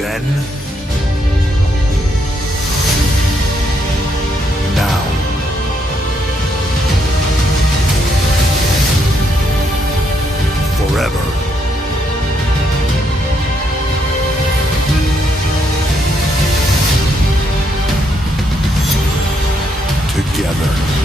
Then, now, forever. Together.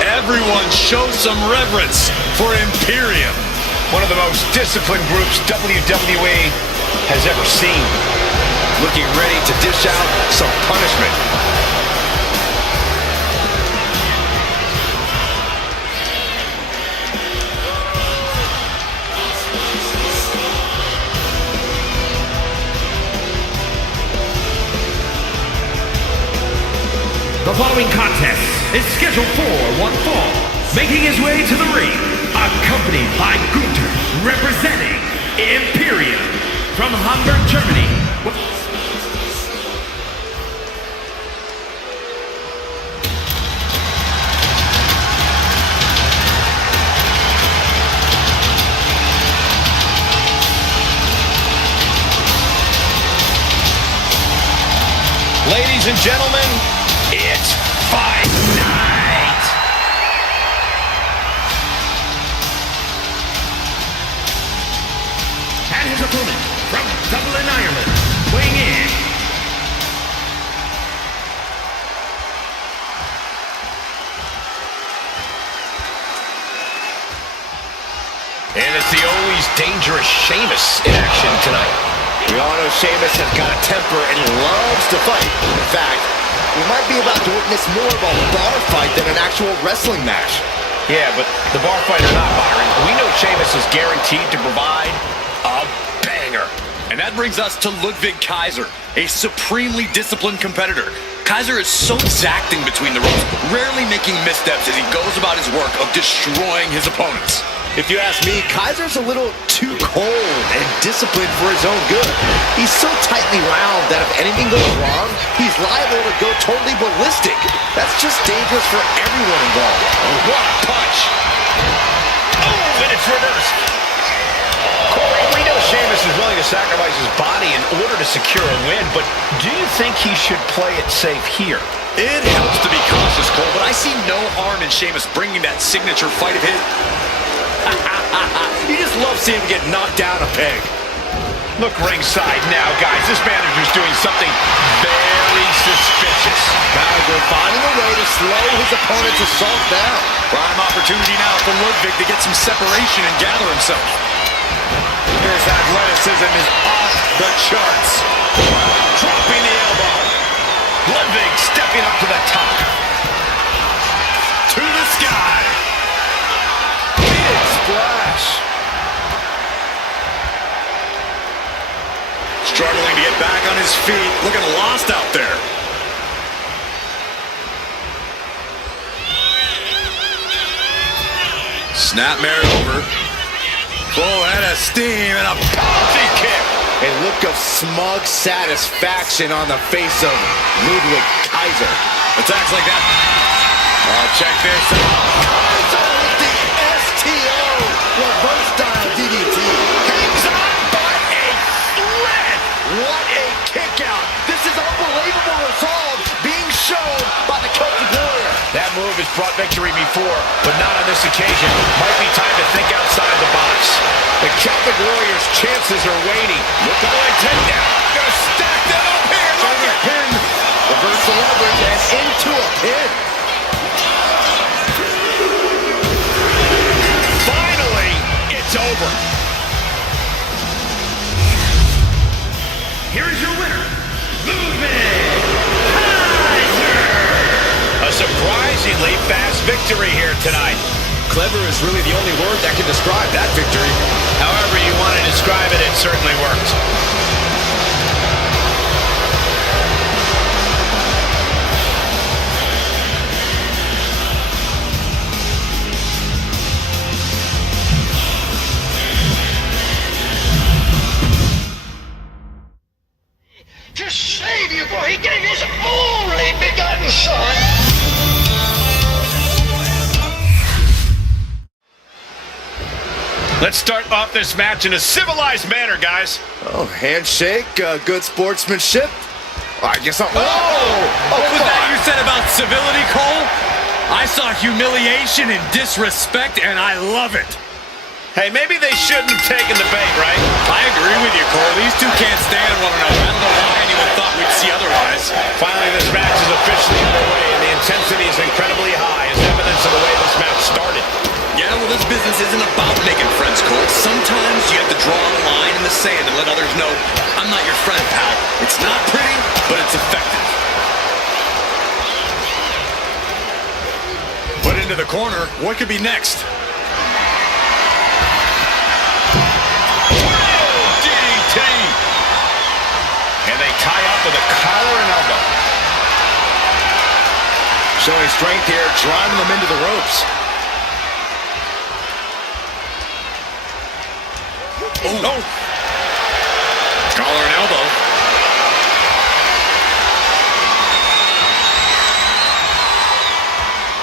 Everyone show some reverence for Imperium. One of the most disciplined groups WWE has ever seen. Looking ready to dish out some punishment. The following contest is scheduled for one fall. Making his way to the ring, accompanied by Gunther, representing Imperium from Hamburg, Germany. Ladies and gentlemen, it's fight night! And his opponent from Dublin, Ireland, weighing in. And it's the always dangerous Sheamus in action tonight. We all know Sheamus has got a temper and loves to fight. In fact, we might be about to witness more of a bar fight than an actual wrestling match. Yeah, but the bar fight or not, Byron, we know Sheamus is guaranteed to provide a banger. And that brings us to Ludwig Kaiser, a supremely disciplined competitor. Kaiser is so exacting between the ropes, rarely making missteps as he goes about his work of destroying his opponents. If you ask me, Kaiser's a little too cold and disciplined for his own good. He's so tightly wound that if anything goes wrong, he's liable to go totally ballistic. That's just dangerous for everyone involved. What a punch! Oh, and it's reversed. Corey, we know Sheamus is willing to sacrifice his body in order to secure a win, but do you think he should play it safe here? It helps to be cautious, Cole, but I see no harm in Sheamus bringing that signature fight of his. You just love seeing him get knocked down a peg. Look ringside now, guys. This manager's doing something very suspicious. Kaiser finding a way to slow his opponent's assault down. Prime opportunity now for Ludwig to get some separation and gather himself. His athleticism is off the charts. Dropping the elbow. Ludwig stepping up to the top. To the sky. back on his feet, looking lost out there. Snapmare over. Full head of steam and a penalty kick. A look of smug satisfaction on the face of Ludwig Kaiser. Attacks like that. Oh, check this out. Kaiser with the STO reverse style DDT. Hangs on by a thread. What a kick out. This is unbelievable resolve being shown by the Celtic Warrior. That move has brought victory before, but not on this occasion. Might be time to think outside the box. The Celtic Warriors' chances are waning. Look at the takedown. Gonna stack that up here. Look at Pin. Reversal leverage and into a pin. Finally, it's over. Here is your winner, Ludwig Kaiser. A surprisingly fast victory here tonight. Clever is really the only word that can describe that victory. However you want to describe it, it certainly worked. To save you, for he gave his only begotten son. Let's start off this match in a civilized manner, guys. Oh, handshake, good sportsmanship. I guess I'll... What was that you said about civility, Cole? I saw humiliation and disrespect, and I love it. Hey, maybe they shouldn't have taken the bait, right? I agree with you, Cole. These two can't stand one another. I don't know why anyone thought we'd see otherwise. Finally, this match is officially underway, and the intensity is incredibly high, as evidence of the way this match started. Yeah, well, this business isn't about making friends, Cole. Sometimes you have to draw a line in the sand and let others know, I'm not your friend, pal. It's not pretty, but it's effective. Put into the corner. What could be next? DDT! And they tie up with a collar and elbow. Showing strength here, driving them into the ropes. Oh, no. Collar and elbow.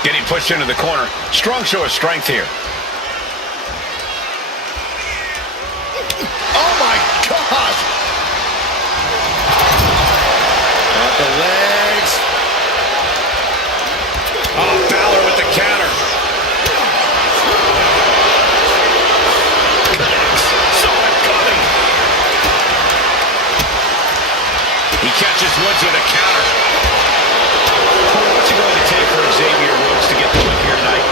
Getting pushed into the corner. Strong show of strength here. Oh my gosh! Got the legs. Oh, Balor with the counter. Saw it coming. He catches Woods with a counter. What's it going to take for Xavier Woods to get the win here tonight?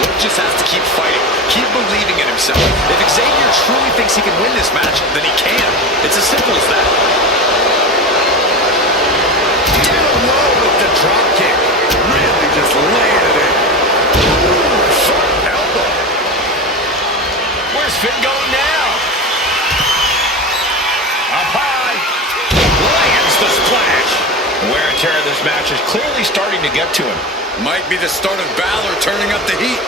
Wood just has to keep fighting, keep believing in himself. If Xavier truly thinks he can win this match, then he can. It's as simple as that. Down low with the drop kick. Really just laying it in. Front elbow. Where's Finn going now? Up high. Lands the splash. The wear and tear of this match is clearly starting to get to him. Might be the start of Balor turning up the heat.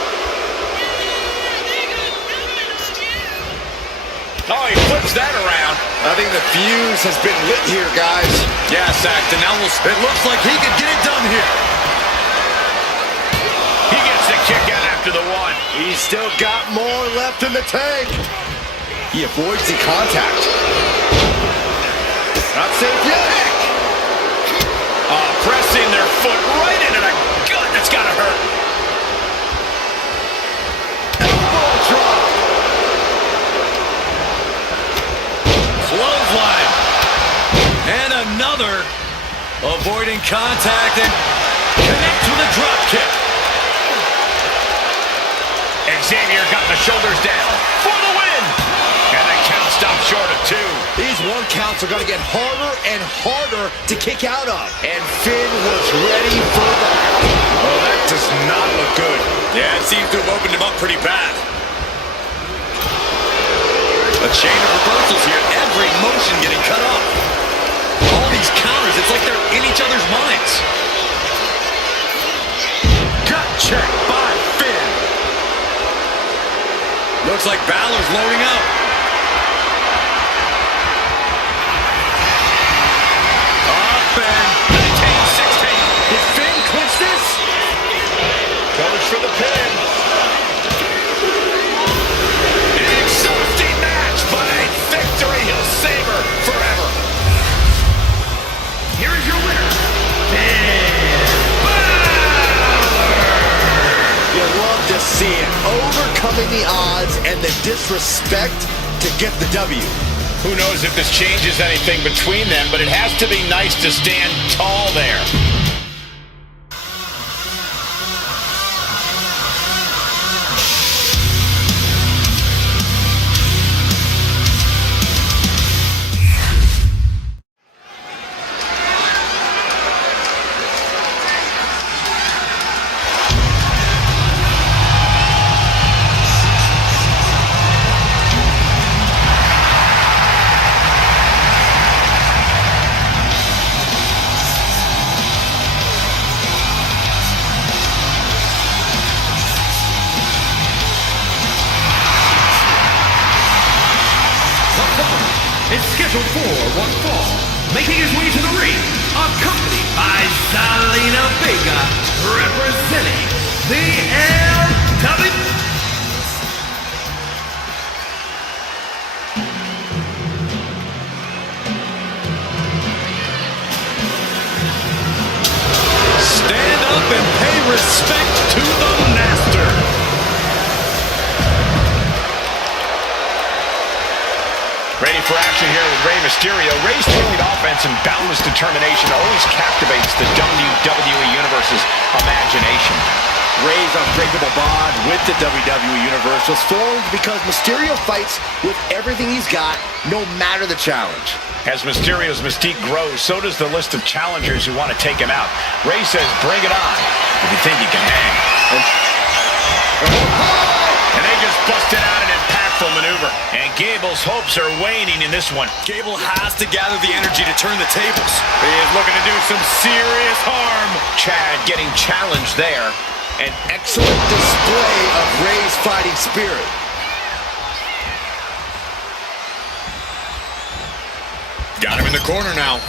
Oh, he flips that around. I think the fuse has been lit here, guys. Yeah, Saxton, now it looks like he could get it done here. He gets the kick out after the one. He's still got more left in the tank. He avoids the contact. Not safe yet. Oh, pressing their foot right into the gut. That's got to hurt. Elbow drop. Clothesline. And another. Avoiding contact and connects with a drop kick. Xavier got the shoulders down for the win. And the count stopped short of 2. These one counts are going to get harder and harder to kick out of. And Finn was ready for that. Oh, that does not look good. Yeah, it seems to have opened him up pretty bad. A chain of reversals here. Every motion getting cut off. All these counters, it's like they're in each other's minds. Gut check by Finn. Looks like Balor's loading up. Up and 19-16. Did Finn clinch this? Goes for the pin. An exhausting match, but a victory. He'll save her forever. Here is your winner, Finn Balor. You love to see it. Overcoming the odds and the disrespect to get the W. Who knows if this changes anything between them, but it has to be nice to stand tall there. Is scheduled for one fall, making his way to the ring, accompanied by Zelina Vega, representing the LW. Stand up and pay respect to the master. Ready for action here with Rey Mysterio. Rey's throwing offense and boundless determination always captivates the WWE Universe's imagination. Rey's unbreakable bond with the WWE Universe was formed because Mysterio fights with everything he's got, no matter the challenge. As Mysterio's mystique grows, so does the list of challengers who want to take him out. Rey says, bring it on, if you think you can hang. And they just busted out an impactful maneuver. And Gable's hopes are waning in this one. Gable has to gather the energy to turn the tables. He is looking to do some serious harm. Chad getting challenged there. An excellent display of Rey's fighting spirit. Got him in the corner now.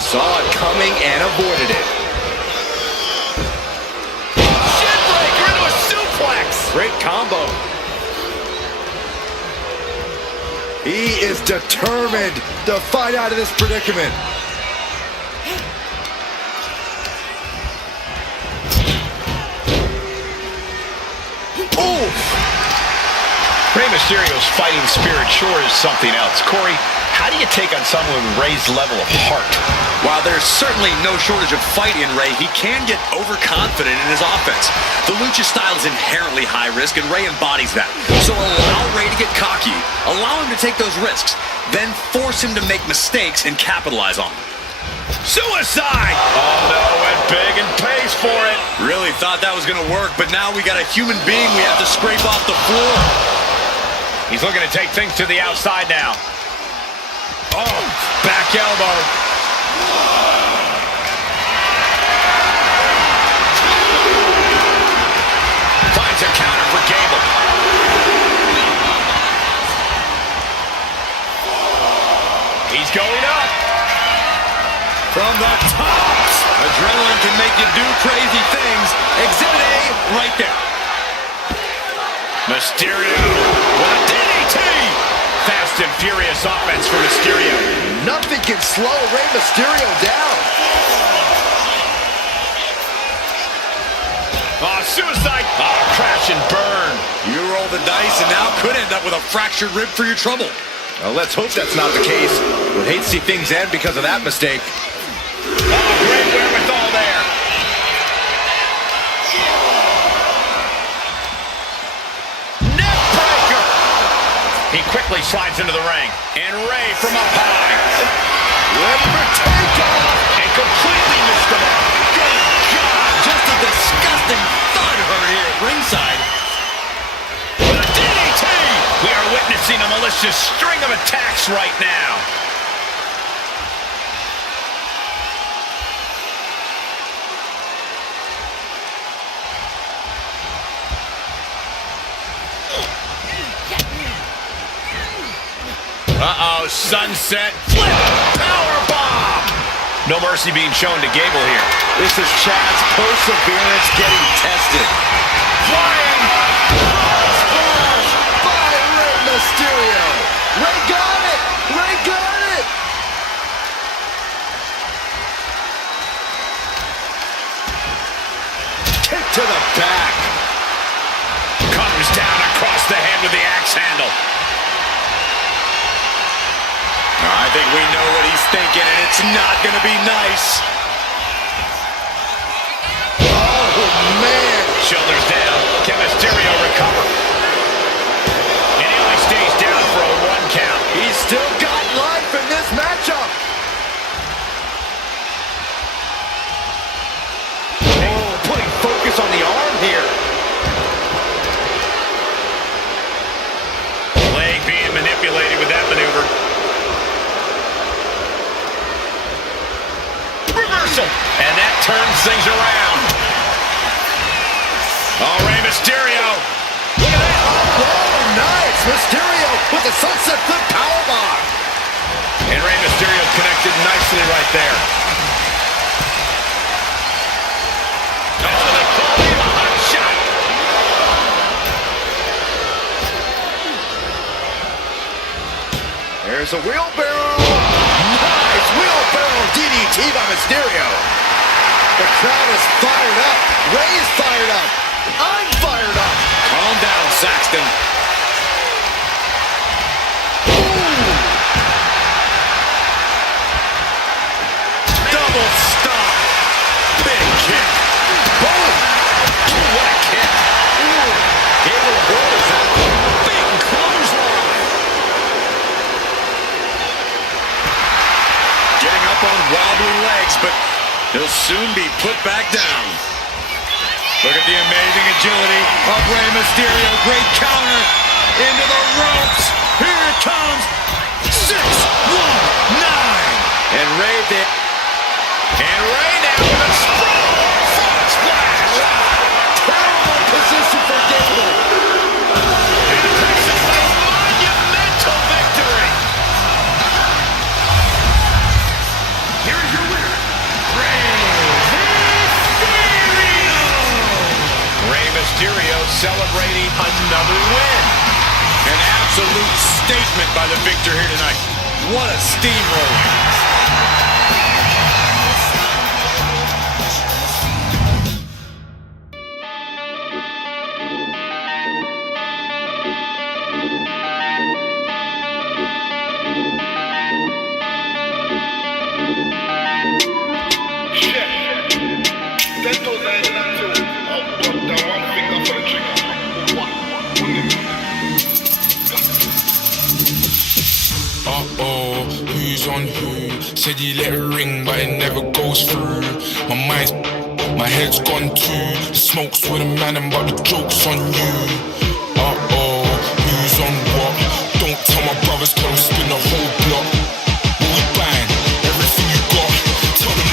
Saw it coming and avoided it. Shitbreaker into a suplex. Great combo. He is determined to fight out of this predicament. Rey Mysterio's fighting spirit sure is something else. Corey, how do you take on someone with Rey's level of heart? While there's certainly no shortage of fight in Rey, he can get overconfident in his offense. The lucha style is inherently high risk, and Rey embodies that. So allow Rey to get cocky, allow him to take those risks, then force him to make mistakes and capitalize on them. Suicide! Oh no, went big and pays for it. Really thought that was gonna work, but now we got a human being we have to scrape off the floor. He's looking to take things to the outside now. Oh, back elbow. Finds a counter for Gable. He's going up. From the tops. Adrenaline can make you do crazy things. Exhibit A right there. Mysterio with a DDT. Fast and furious offense for Mysterio. Nothing can slow Rey Mysterio down. Oh, suicide. Oh, crash and burn. You roll the dice and now could end up with a fractured rib for your trouble. Well, let's hope that's not the case. Would hate to see things end because of that mistake. Oh, great wherewithal there. Neckbreaker. He quickly slides into the ring. And Rey from up high. Ready for takeoff. And completely missed the mark. Good God, just a disgusting thud hurt here at ringside. With a DDT. We are witnessing a malicious string of attacks right now. Uh-oh, sunset flip, powerbomb. No mercy being shown to Gable here. This is Chad's perseverance getting tested. Flying. Splash by Rey Mysterio. Rey got it. Rey got it. Kick to the back. Comes down across the head with the axe handle. I think we know what he's thinking, and it's not going to be nice. Oh, man. Shoulders down. Can Mysterio recover? And he only stays down for a 1 count. He's still got life in this matchup. Oh, putting focus on the arm here. Leg being manipulated with that maneuver. Reversal. And that turns things around. Oh, Rey Mysterio. Look at that. Oh, nice. Mysterio with the sunset flip powerbomb. And Rey Mysterio connected nicely right there. Oh, they call him a hot shot. There's a wheelbarrow. Nice wheelbarrow DDT by Mysterio. The crowd is fired up. Rey is fired up. I'm fired up. Calm down, Saxton. Double stop. Big kick. Boom. What a kick. Gable rolls out. Big clothesline. Getting up on wobbly legs, but he'll soon be put back down. Look at the amazing agility of Rey Mysterio. Great counter into the ropes. Here it comes. 6-1-9. And Rey there. And Rey now with a strong front splash. Terrible position for Gable. And it takes us a monumental victory. Here is your winner, Rey Mysterio! Rey Mysterio celebrating another win. An absolute statement by the victor here tonight. What a steamroller. Uh-oh, who's on who? Said he let it ring, but it never goes through. My head's gone too. The smoke's with a man, and but the joke's on you. Uh-oh, who's on what? Don't tell my brothers, cause I'll spin the whole block. Will we bang? Everything you got. Tell them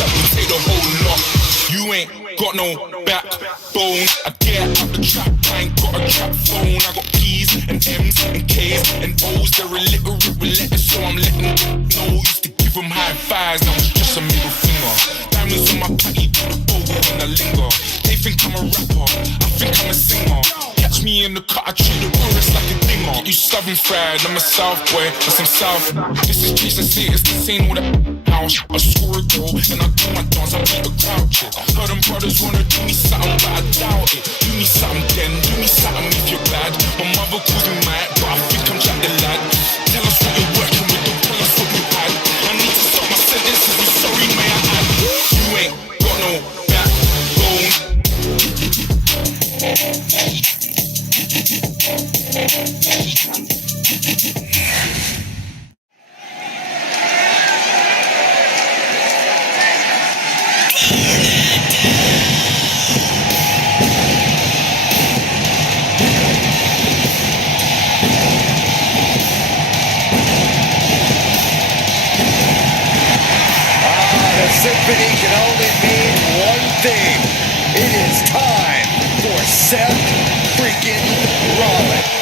that we take the whole lot. You ain't got no backbone. I get out the trap, I ain't got a trap phone. I got P's and M's and K's and O's. They're illiterate with letters, so I'm letting them know. Used to give them high fives, now it's just a middle finger. Diamonds on my patty, do the bogle when I linger. They think I'm a rapper, I think I'm a singer. Catch me in the cut, I treat the chorus like a dinger. You southern fried, I'm a south boy, that's some south. This is Jason Status, this ain't all that house. I score a goal, and I do my dance, I beat a crowd chick. Heard them brothers wanna do me something, but I doubt it. Do me something then, do me something if you're bad. My mother calls me mad, but I think I'm Jack the lad. Tell us what you're working with, don't tell us what you had. I need to stop my sentences, I'm sorry, may I add. You ain't got no backbone. The symphony can only mean one thing. It is time for Seth freaking Rollins.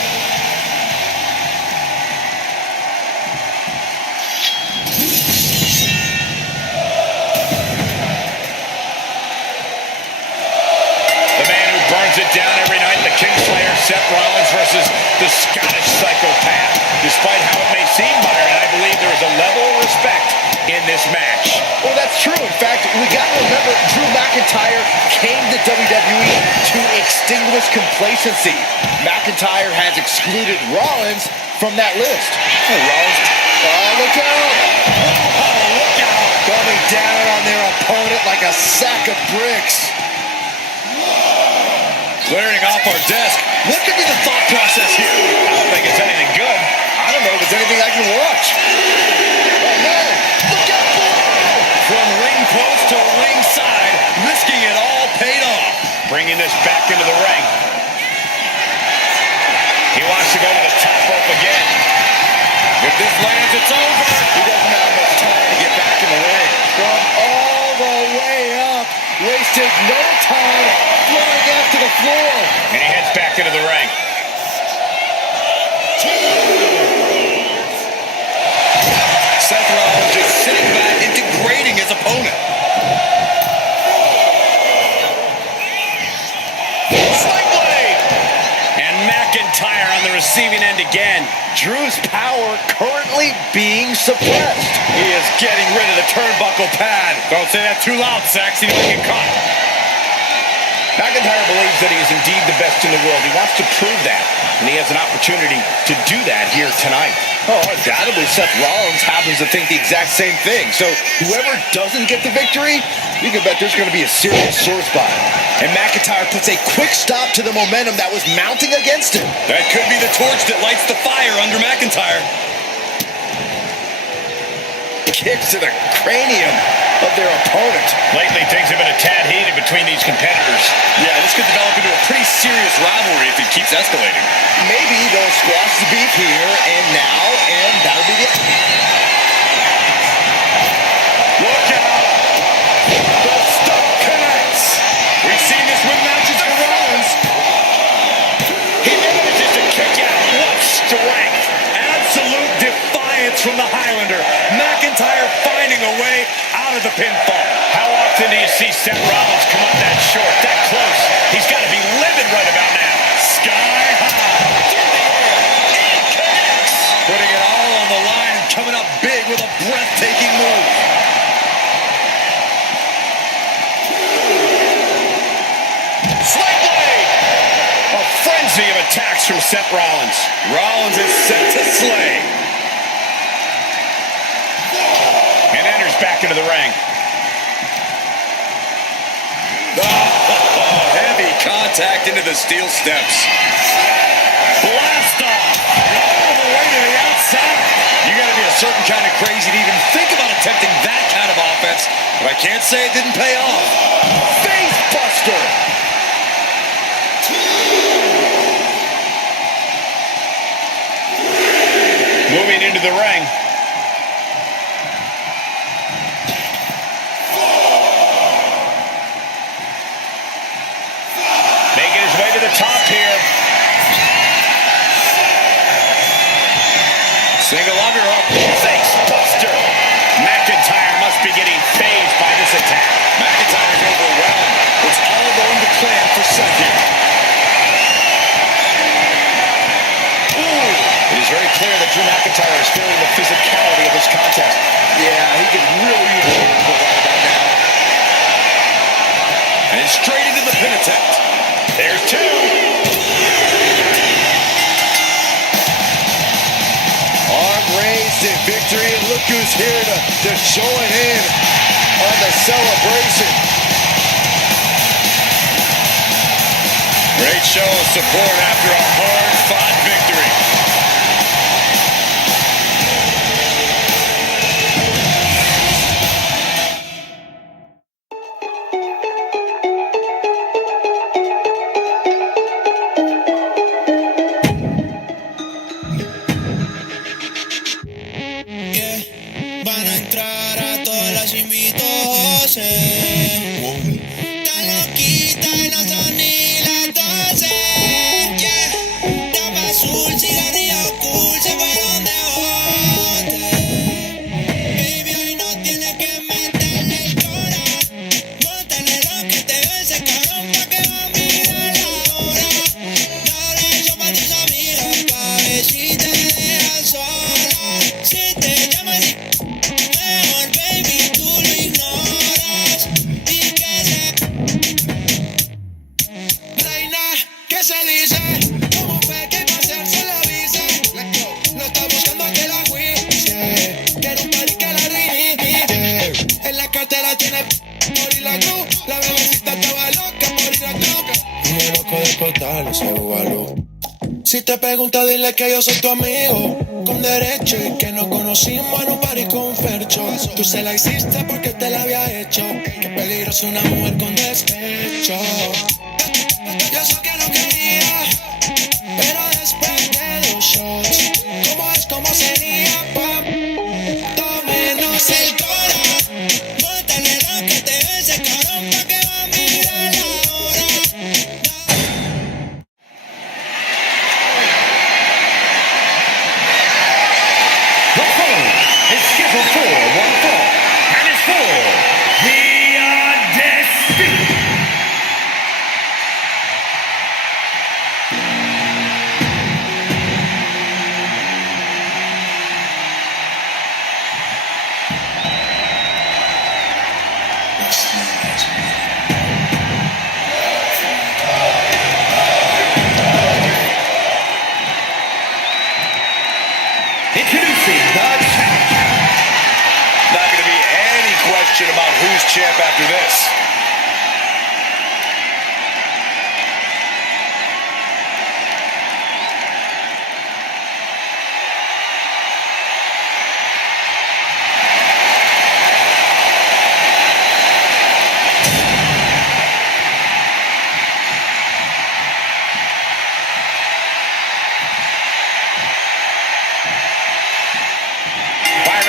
Seth Rollins versus the Scottish psychopath. Despite how it may seem, Byron, I believe there is a level of respect in this match. Well, that's true. In fact, we got to remember Drew McIntyre came to WWE to extinguish complacency. McIntyre has excluded Rollins from that list. Oh, Rollins. Oh, look out. Oh, look out. Coming down on their opponent like a sack of bricks. Clearing off our desk. What could be the thought process here? I don't think it's anything good. I don't know if it's anything I can watch. Oh, no. Look out. From ring post to ringside, risking it all paid off. Bringing this back into the ring. He wants to go to the top rope again. If this lands, it's over. He doesn't have much time to get back in the ring. From all the way up, wasted no time, flying after the floor. And he heads back into the ring. Seth Rollins just sitting back and degrading his opponent. Sling blade! And McIntyre on the receiving end again. Drew's power currently being suppressed. He is getting rid of the turnbuckle pad. Don't say that too loud, Saxy. You might get caught. McIntyre believes that he is indeed the best in the world. He wants to prove that, and he has an opportunity to do that here tonight. Oh, undoubtedly Seth Rollins happens to think the exact same thing. So whoever doesn't get the victory, you can bet there's going to be a serious sore spot. And McIntyre puts a quick stop to the momentum that was mounting against him. That could be the torch that lights the fire under McIntyre. Kicks to the cranium of their opponent. Lately, things have been a tad heated between these competitors. Yeah, this could develop into a pretty serious rivalry if it keeps escalating. Maybe they'll squash the beef here and now, and that'll be the end. Look out! The stump connects. We've seen this with matches for Rollins. He manages to kick out. What strength! Absolute defiance from the Highlander. McIntyre finding a way out of the pinfall. How often do you see Seth Rollins come up that short, that close? He's got to be livid right about now. Sky high. Through the air. It connects. Putting it all on the line and coming up big with a breathtaking move. Sling blade! A frenzy of attacks from Seth Rollins. Rollins is set to slay. And enters back into the ring. Oh, heavy contact into the steel steps. Blast off! All the way to the outside. You got to be a certain kind of crazy to even think about attempting that kind of offense. But I can't say it didn't pay off. Face buster. Moving into the ring. Making his way to the top here. Single underhook. Face buster. McIntyre must be getting phased by this attack. McIntyre's overwhelmed. It's all going to plan for Seth here. It is very clear that Drew McIntyre is feeling the physicality of this contest. Yeah, he could really use it right about now. And straight into the pin attempt. There's two. Arm raised in victory, and look who's here to join in on the celebration. Great show of support after a hard-fought victory. Van a entrar a todas las invito, José. Tan loquita y no son ni las 12. Yeah. Ya se dice, como fue que pa' hacerse la visa. No está buscando que la juicie, quiere un party que la ríe. En la cartera tiene por ir la cruz, la bebecita estaba loca por ir a club. Y me loco de cortarle ese bubalú. Si te pregunta, dile que yo soy tu amigo con derecho y que nos conocimos en un party con Fercho. Tú se la hiciste porque te la había hecho. Qué peligroso una mujer con despecho. Yo sé que no quería, pero después de 2 shots, ¿cómo es? ¿Cómo sería? Tómenos el cora, bótale lo que te ve ese cabrón pa' que va a mirar la hora. The following is scheduled for one fall and is for the Undisputed. Introducing the challenger. Not going to be any question about who's champ after this.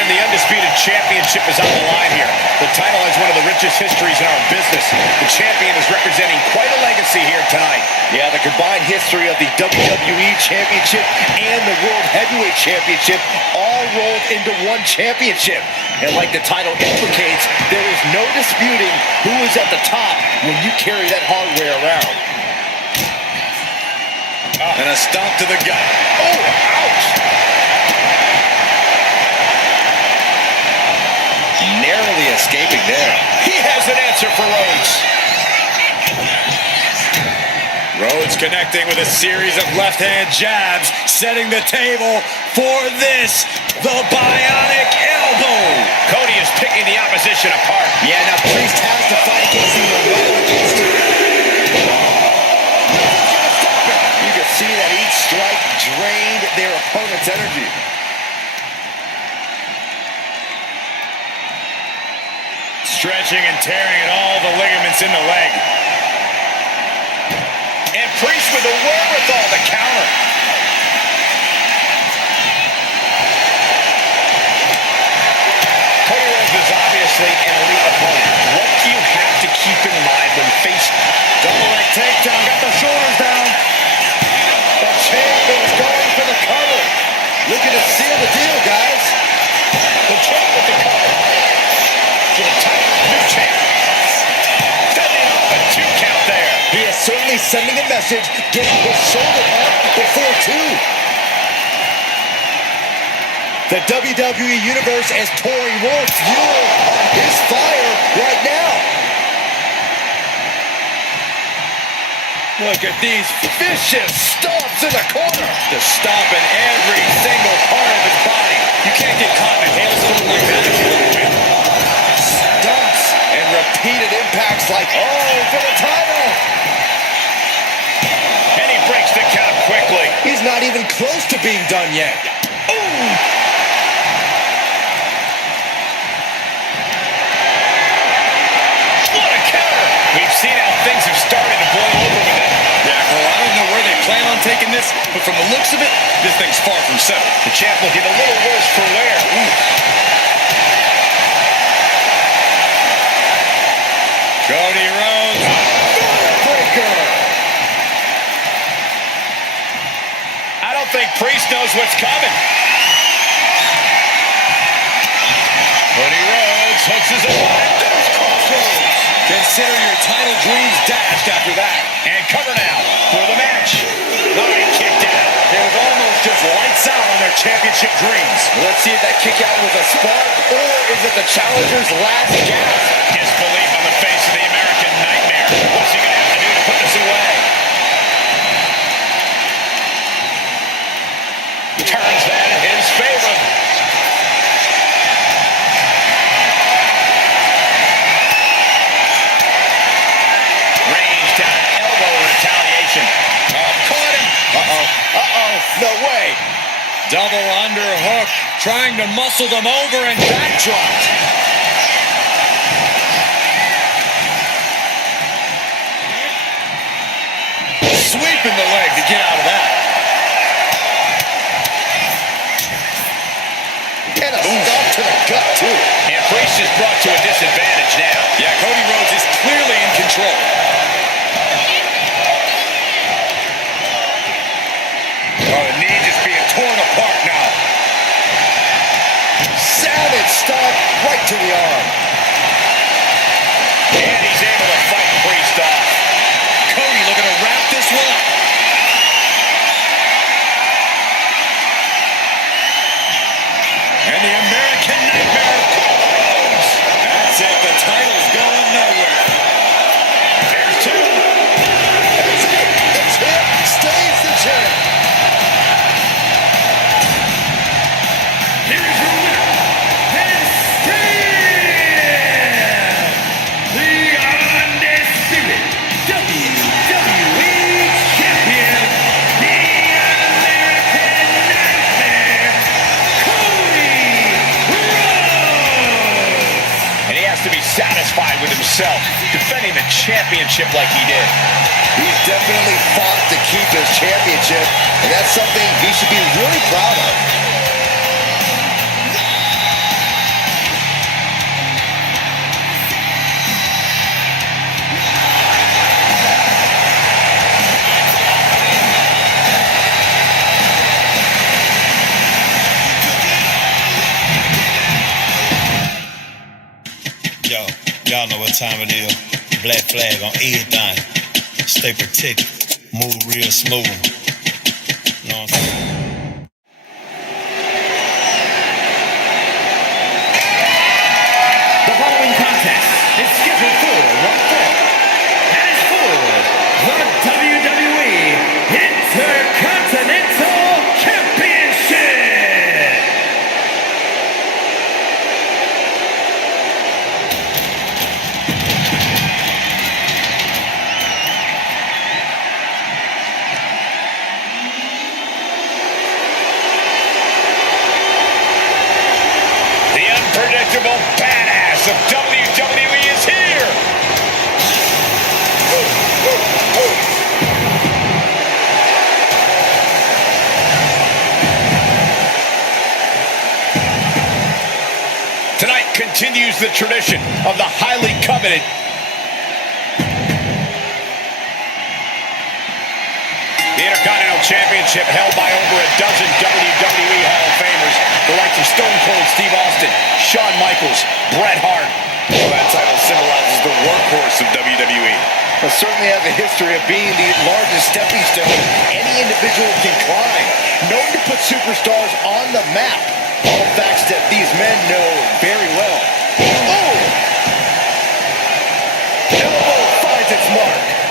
The Undisputed Championship is on the line here. The title has one of the richest histories in our business. The champion is representing quite a legacy here tonight. Yeah, the combined history of the WWE Championship and the World Heavyweight Championship all rolled into one championship. And like the title implicates, there is no disputing who is at the top when you carry that hardware around. And a stomp to the gut. Oh, ouch! Narrowly escaping there. He has an answer for Rhodes. Rhodes connecting with a series of left-hand jabs, setting the table for this, the bionic elbow. Cody is picking the opposition apart. Yeah, now Priest has to fight against him no matter against him. You can see that each strike drained their opponent's energy. Stretching and tearing at all the ligaments in the leg. And Priest with the wherewithal to counter. Cody Rhodes is obviously an elite opponent. What do you have to keep in mind when facing? Double leg takedown, got the shoulders down. The champ is going for the cover. Looking to seal the deal, guys. The champ with the cover. To the title, new champ. Setting up a 2 count there. He is certainly sending a message, getting his shoulder up before 2. The WWE Universe is pouring more fuel on his fire right now. Look at these vicious stomps in the corner. Just stomping every single part of his body. You can't get caught in a hailstorm like that if you want to win. Stunts and repeated impacts like, oh, for the title. And he breaks the count quickly. He's not even close to being done yet. Ooh! We've seen how things have started to blow over with it. Yeah, well, I don't know where they plan on taking this, but from the looks of it, this thing's far from settled. The champ looking a little worse for wear. Ooh. Cody Rhodes. Breaker. I don't think Priest knows what's coming. Cody Rhodes hooks his opponent to his crossroads. Consider your title dreams dashed after that. And cover now for the match. Nobody kicked out. It was almost just lights out on their championship dreams. Let's see if that kick out was a spark, or is it the challenger's last gasp? Disbelief on the face of the American Nightmare. What's he going to have to do to put this away? Double underhook, trying to muscle them over and backdropped. Sweeping the leg to get out of that. And a stop to the gut, too. And Priest is brought to a disadvantage now. Yeah, Cody Rhodes is clearly in control. Oh, the knee just being torn apart now. Savage stop right to the arm. And he's able to fight Priest off. Cody looking to wrap this one up. And the American Nightmare goes. That's it. The title's going nowhere. There's two. That's it. The champ stays the champ. Here's your winner, and still the undisputed WWE Champion, the American Nightmare, Cody Rhodes. And he has to be satisfied with himself, defending the championship like he did. He's definitely fought to keep his championship, and that's something he should be really proud of. Yo, y'all know what time it is. Black flag on everything. Stay protected. Move real smooth. Know what I'm saying? The following contest is scheduled for one fall. And is for the WWE Intercontinental Championship. The unpredictable badass of WWE is here. Tonight continues the tradition of the highly coveted the Intercontinental Championship, held by over a dozen WWE Hall of Famers, the likes of Stone Cold Steve Austin, Shawn Michaels, Bret Hart. Well, that title symbolizes the workhorse of WWE. But certainly has a history of being the largest stepping stone any individual can climb. Known to put superstars on the map. All facts that these men know very well. Oh! Elbow finds its mark.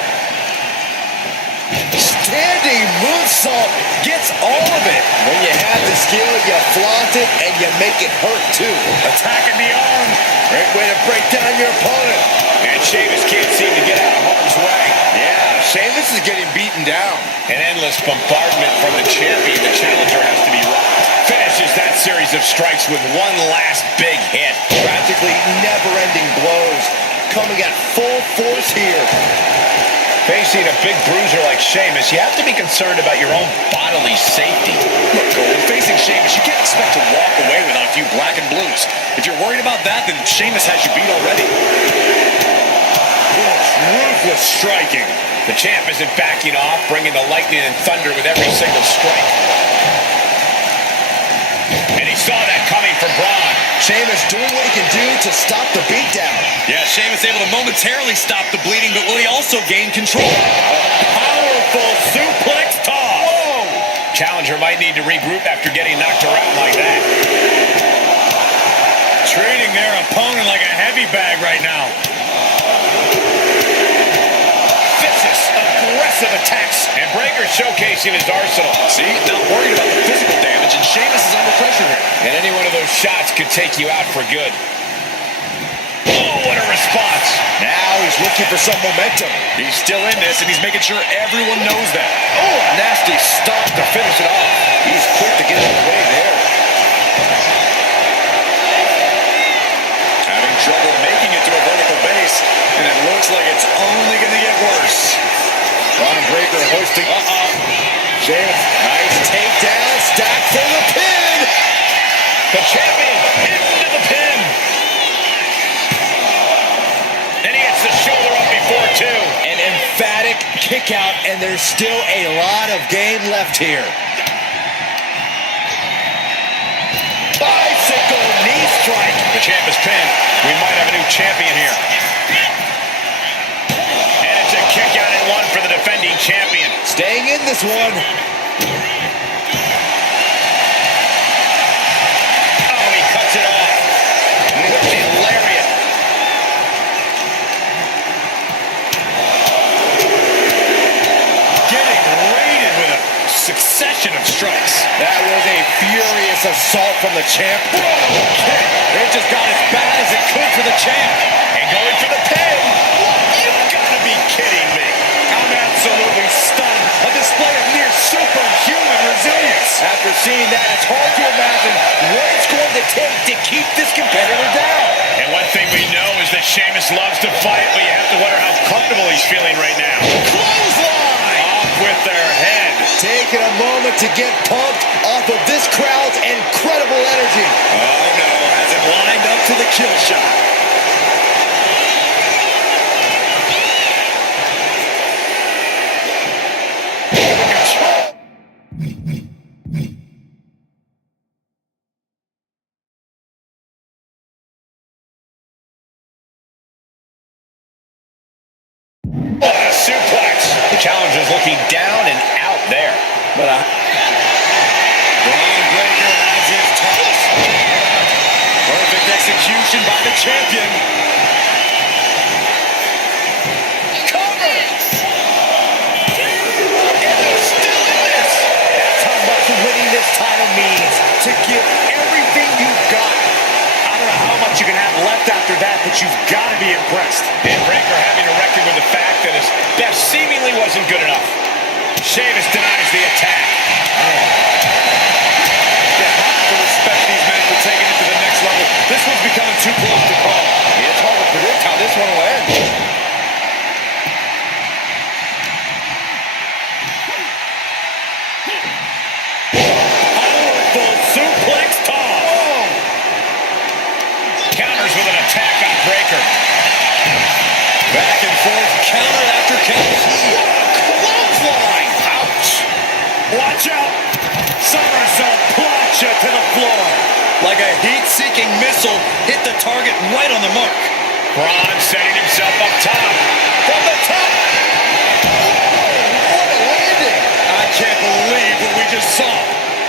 Standing moonsault gets all of it. When you have the skill, you flaunt it, and you make it hurt, too. Attacking the arm. Great way to break down your opponent. And Sheamus can't seem to get out of harm's way. Yeah, Sheamus is getting beaten down. An endless bombardment from the champion. The challenger has to be rocked. Finishes that series of strikes with one last big hit. Practically never-ending blows. Coming at full force here. Facing a big bruiser like Sheamus, you have to be concerned about your own bodily safety. Look, Cole, facing Sheamus, you can't expect to walk away without a few black and blues. If you're worried about that, then Sheamus has you beat already. Ruthless striking. The champ isn't backing off, bringing the lightning and thunder with every single strike. And he saw that coming from Braun. Sheamus doing what he can do to stop the beatdown. Yeah, Sheamus able to momentarily stop the bleeding, but will he also gain control? Powerful suplex toss. Whoa! Challenger might need to regroup after getting knocked around like that. Treating their opponent like a heavy bag right now. Vicious, aggressive attacks. And Breaker showcasing his arsenal. See, not worried about the physical damage, and Sheamus is under pressure here. And any one of those shots could take you out for good. Oh, what a response. Now he's looking for some momentum. He's still in this, and he's making sure everyone knows that. Oh, a nasty stop to finish it off. He's quick to get out of the way there. Having trouble making it to a vertical base, and it looks like it's only going to get worse. Ron Breaker hoisting. James, nice takedown, stack for the pin. The champion into the pin. And he hits the shoulder up before, too. An emphatic kick out, and there's still a lot of game left here. Bicycle knee strike. The champ is pinned. We might have a new champion here. And it's a kick out and one for the defending champion. Staying in this one. Oh, he cuts it off. Whipping lariat. Getting raided with a succession of strikes. That was a furious assault from the champ. It just got as bad as it could for the champ. And going for the pin. You've got to be kidding me. I'm absolutely stunned. A display of near superhuman resilience. After seeing that, it's hard to imagine what it's going to take to keep this competitor down. And one thing we know is that Sheamus loves to fight, but you have to wonder how comfortable he's feeling right now. Clothesline! Off with their head. Taking a moment to get pumped off of this crowd's incredible energy. Oh no, has it lined up to the kill shot. What a suplex. The challenger's looking down and out there. But Braun Breaker has his toss. Perfect execution by the champion. cover! And they're still in this. That's how much winning this title means. To give everything you've got. I don't know how much you can have left after that, but you've got to be impressed. And Breaker having to reckon with the fact that his best seemingly wasn't good enough. Sheamus denies the attack. You have to respect these men for taking it to the next level. This one's becoming too close to call. It's hard to predict how this one will end. Powerful suplex toss. Counters with an attack on Breaker. Back and forth, counter after counter. Clothesline! Ouch. Watch out! Somersault plancha to the floor. Like a heat-seeking missile, hit the target right on the mark. Braun setting himself up top. From the top! What a landing! I can't believe what we just saw.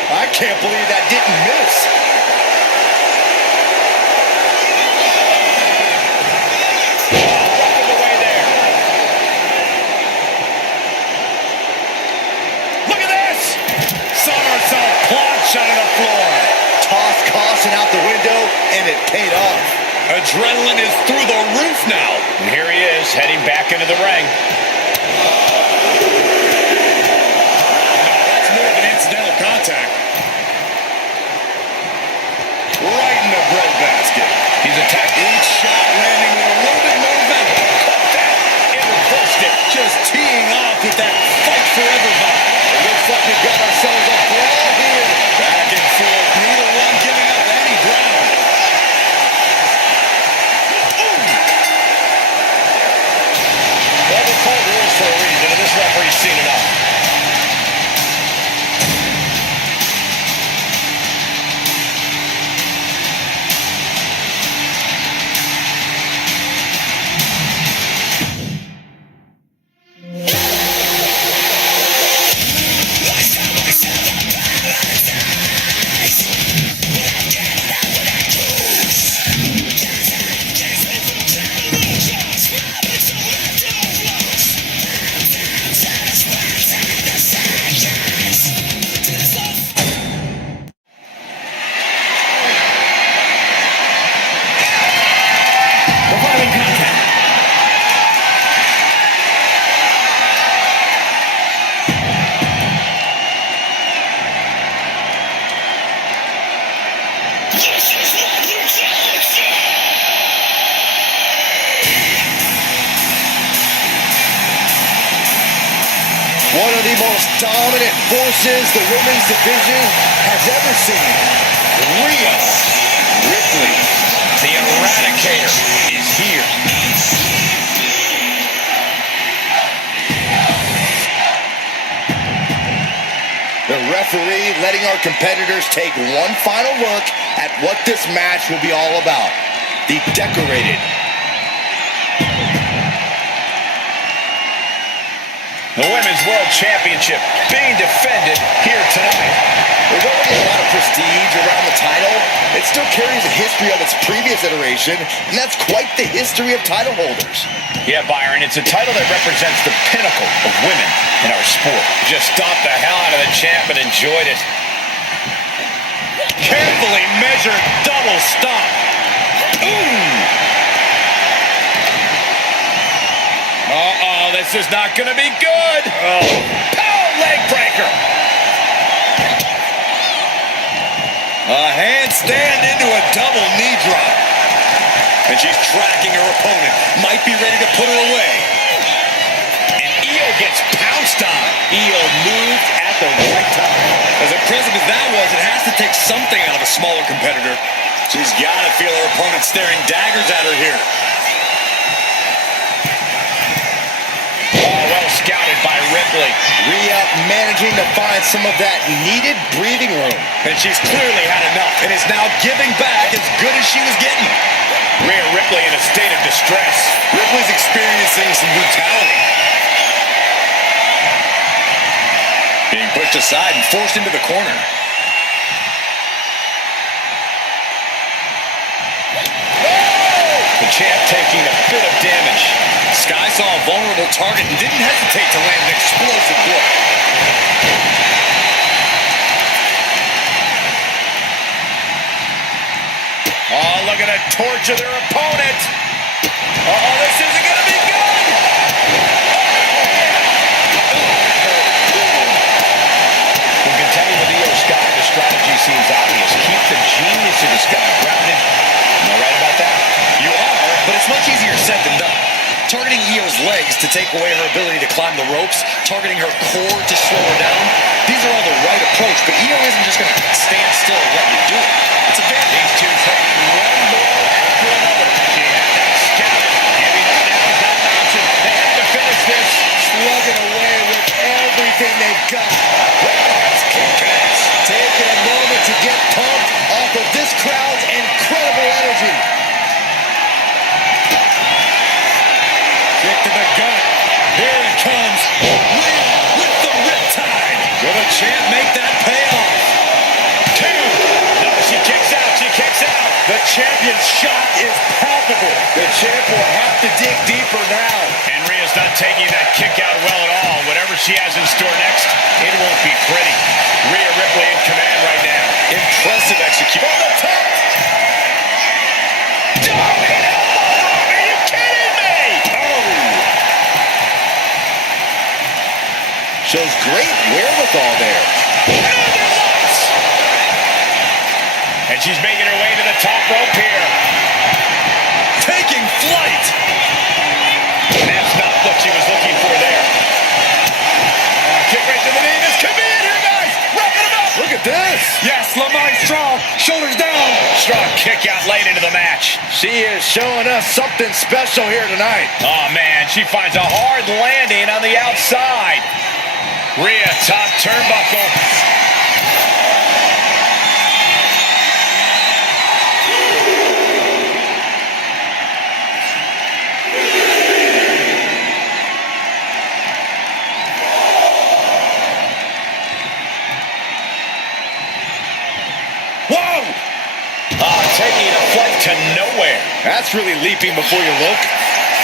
I can't believe that didn't miss. Rocking away there. Look at this! Somersault plancha to the floor. Toss caution out the window, and it paid off. Adrenaline is through the roof now. And here he is, heading back into the ring. That's more than incidental contact. Right in the breadbasket. He's attacked. Each shot landing with a little bit more venom. Caught that and reversed it. Just teeing off with that fight forever vibe. It looks like we've got ourselves a brawl here. Back and forth, neither one giving up any ground. Double cold One of the most dominant forces the women's division has ever seen. Rhea Ripley, the Eradicator, is here. The referee letting our competitors take one final look at what this match will be all about. The decorated. The Women's World Championship being defended here tonight. There's already a lot of prestige around the title. It still carries a history of its previous iteration, and that's quite the history of title holders. Yeah, Byron, it's a title that represents the pinnacle of women in our sport. Just stomped the hell out of the champ and enjoyed it. Carefully measured double stomp. Ooh! Uh-oh, this is not going to be good. Oh, power leg breaker. A handstand into a double knee drop. And she's tracking her opponent. Might be ready to put her away. And Io gets pounced on. Io moved at the right time. As impressive as that was, it has to take something out of a smaller competitor. She's got to feel her opponent staring daggers at her here. Well scouted by Ripley. Rhea managing to find some of that needed breathing room. And she's clearly had enough and is now giving back as good as she was getting. Rhea Ripley in a state of distress. Ripley's experiencing some brutality. Being pushed aside and forced into the corner. The champ taking a bit of damage. Sky saw a vulnerable target and didn't hesitate to land an explosive blow. Oh, look at it torture their opponent. Oh, this isn't going to be good. When contending with Io Sky, the strategy seems obvious. Keep the genius of this guy grounded. Am I right about that? You are, but it's much easier said than done. Targeting Io's legs to take away her ability to climb the ropes, targeting her core to slow her down. These are all the right approach, but Io isn't just going to stand still and let you do it. It's a very... These two taking one blow after another. She had that scouted. Giving up now is not an option. They have to finish this. Slugging away with everything they've got. That's kicking ass. Taking a moment to get pumped off of this crowd's incredible energy. Kick to the gut. Here it comes. Rhea with the riptide. Will the champ make that pay off? Two. No, she kicks out. She kicks out. The champion's shot is palpable. The champ will have to dig deeper now. And Rhea's not taking that kick out well at all. Whatever she has in store next, it won't be pretty. Rhea Ripley in command right now. Impressive execution. On the top. Diving elbow drop. Are you kidding me? Shows great wherewithal there. Another loss. And she's making her way to the top rope here. Taking flight. And that's not what she was looking for there. Kick right to the knee. This could be it here, guys. Wrapping him up. Look at this. Yes, Lamar strong. Shoulders down. Strong kick out late into the match. She is showing us something special here tonight. Oh, man, she finds a hard landing on the outside. Rhea, top turnbuckle. Whoa! Taking a flight to nowhere. That's really leaping before you look.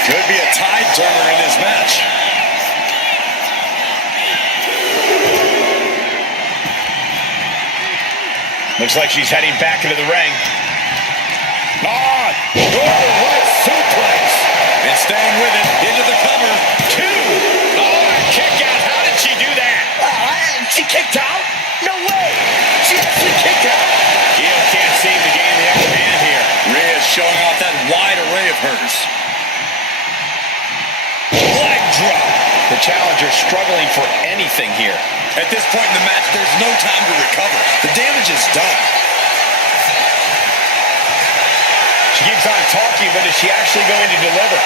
Could be a tide turner in this match. Looks like she's heading back into the ring. What suplex. And staying with it, into the cover. Two. Kick out. How did she do that? She kicked out? No way. She actually kicked out. Io can't seem to gain the upper hand here. Rhea's showing off that wide array of hers. Leg drop. The challenger struggling for anything here. At this point in the match, there's no time to recover. The damage is done. She keeps on talking, but is she actually going to deliver?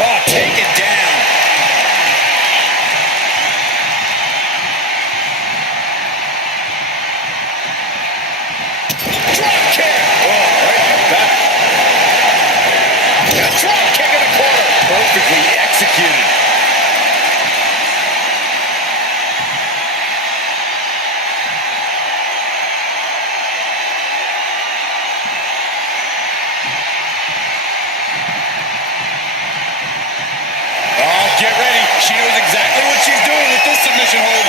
Oh, take it down. Drop kick. Oh, right in the back. A drop kick in the corner. Perfectly executed. Get ready. She knows exactly what she's doing with this submission hold.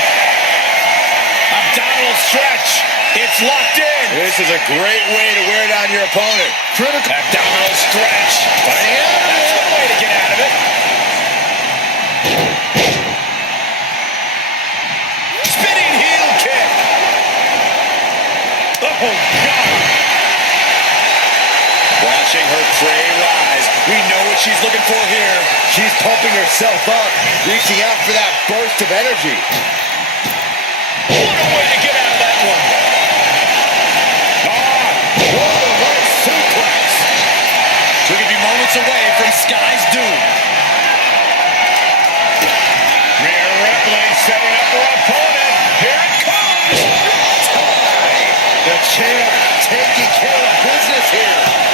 Abdominal stretch. It's locked in. This is a great way to wear down your opponent. Critical. Abdominal stretch. Finding out. That's one way to get out of it. Spinning heel kick. Oh, God. Watching her prey rise. We know what she's looking for here. She's pumping herself up, reaching out for that burst of energy. What a way to get out of that one. What a right suplex. We could be moments away from Sky's doom. Rhea Ripley setting up her opponent. Here it comes. The champ taking care of business here.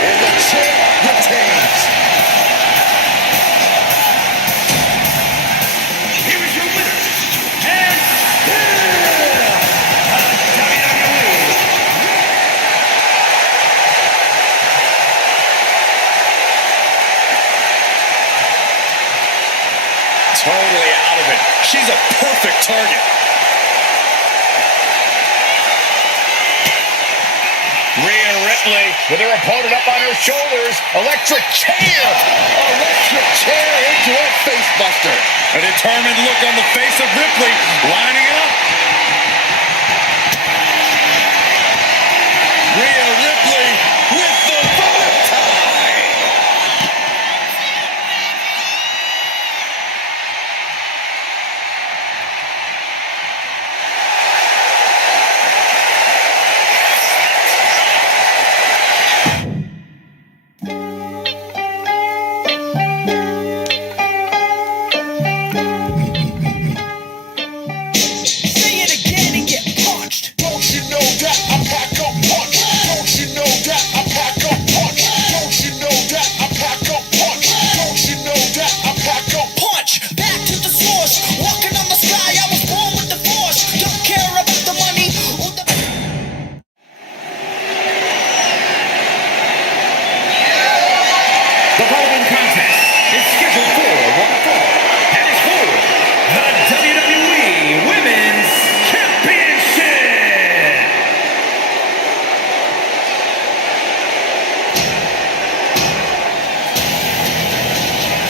And the champ retains. Here is your winner, and still WWE. Totally out of it. She's a perfect target. Rhea Ripley with her opponent up on her shoulders. Electric chair. Electric chair into a face buster. A determined look on the face of Ripley, lining it up. Rhea Ripley with the bow tie. Say it again and get punched. Don't you know that I pack a punch? Don't you know that I pack a punch? Don't you know that I pack a punch? Don't you know that I pack a punch? Back to the source, walking on the sky. I was born with the force. Don't care about the money or the. The following contest is scheduled for one fall, and is for the WWE Women's Championship.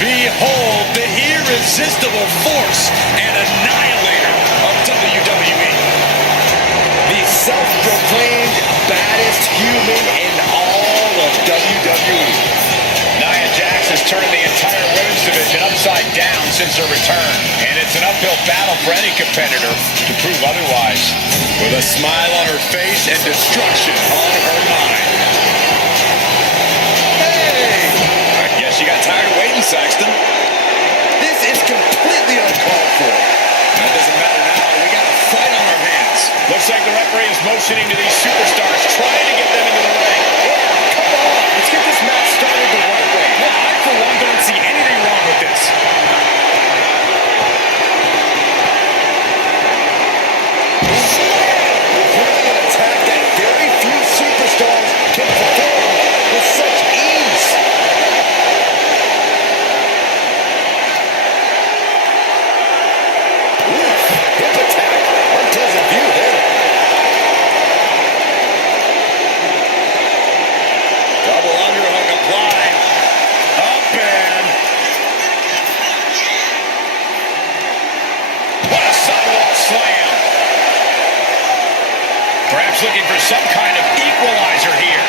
Behold the irresistible force and annihilator of WWE. The self-proclaimed baddest human in all of WWE. Nia Jax has turned the entire women's division upside down since her return. And it's an uphill battle for any competitor to prove otherwise. With a smile on her face and destruction on her mind. Hey! I guess you got tired of waiting, Saxton. This is completely uncalled for. That doesn't matter now. We got a fight on our hands. Looks like the referee is motioning to these superstars, trying to get them into the ring. Come on, let's get this match started the right way. Look, I for one don't see anything wrong with this. Bringing an attack that very few superstars can perform with such ease. Oof, hip attack. Unpleasant view there. Double underhook applied. Up and... What a sidewalk slam. Perhaps looking for some kind of equalizer here.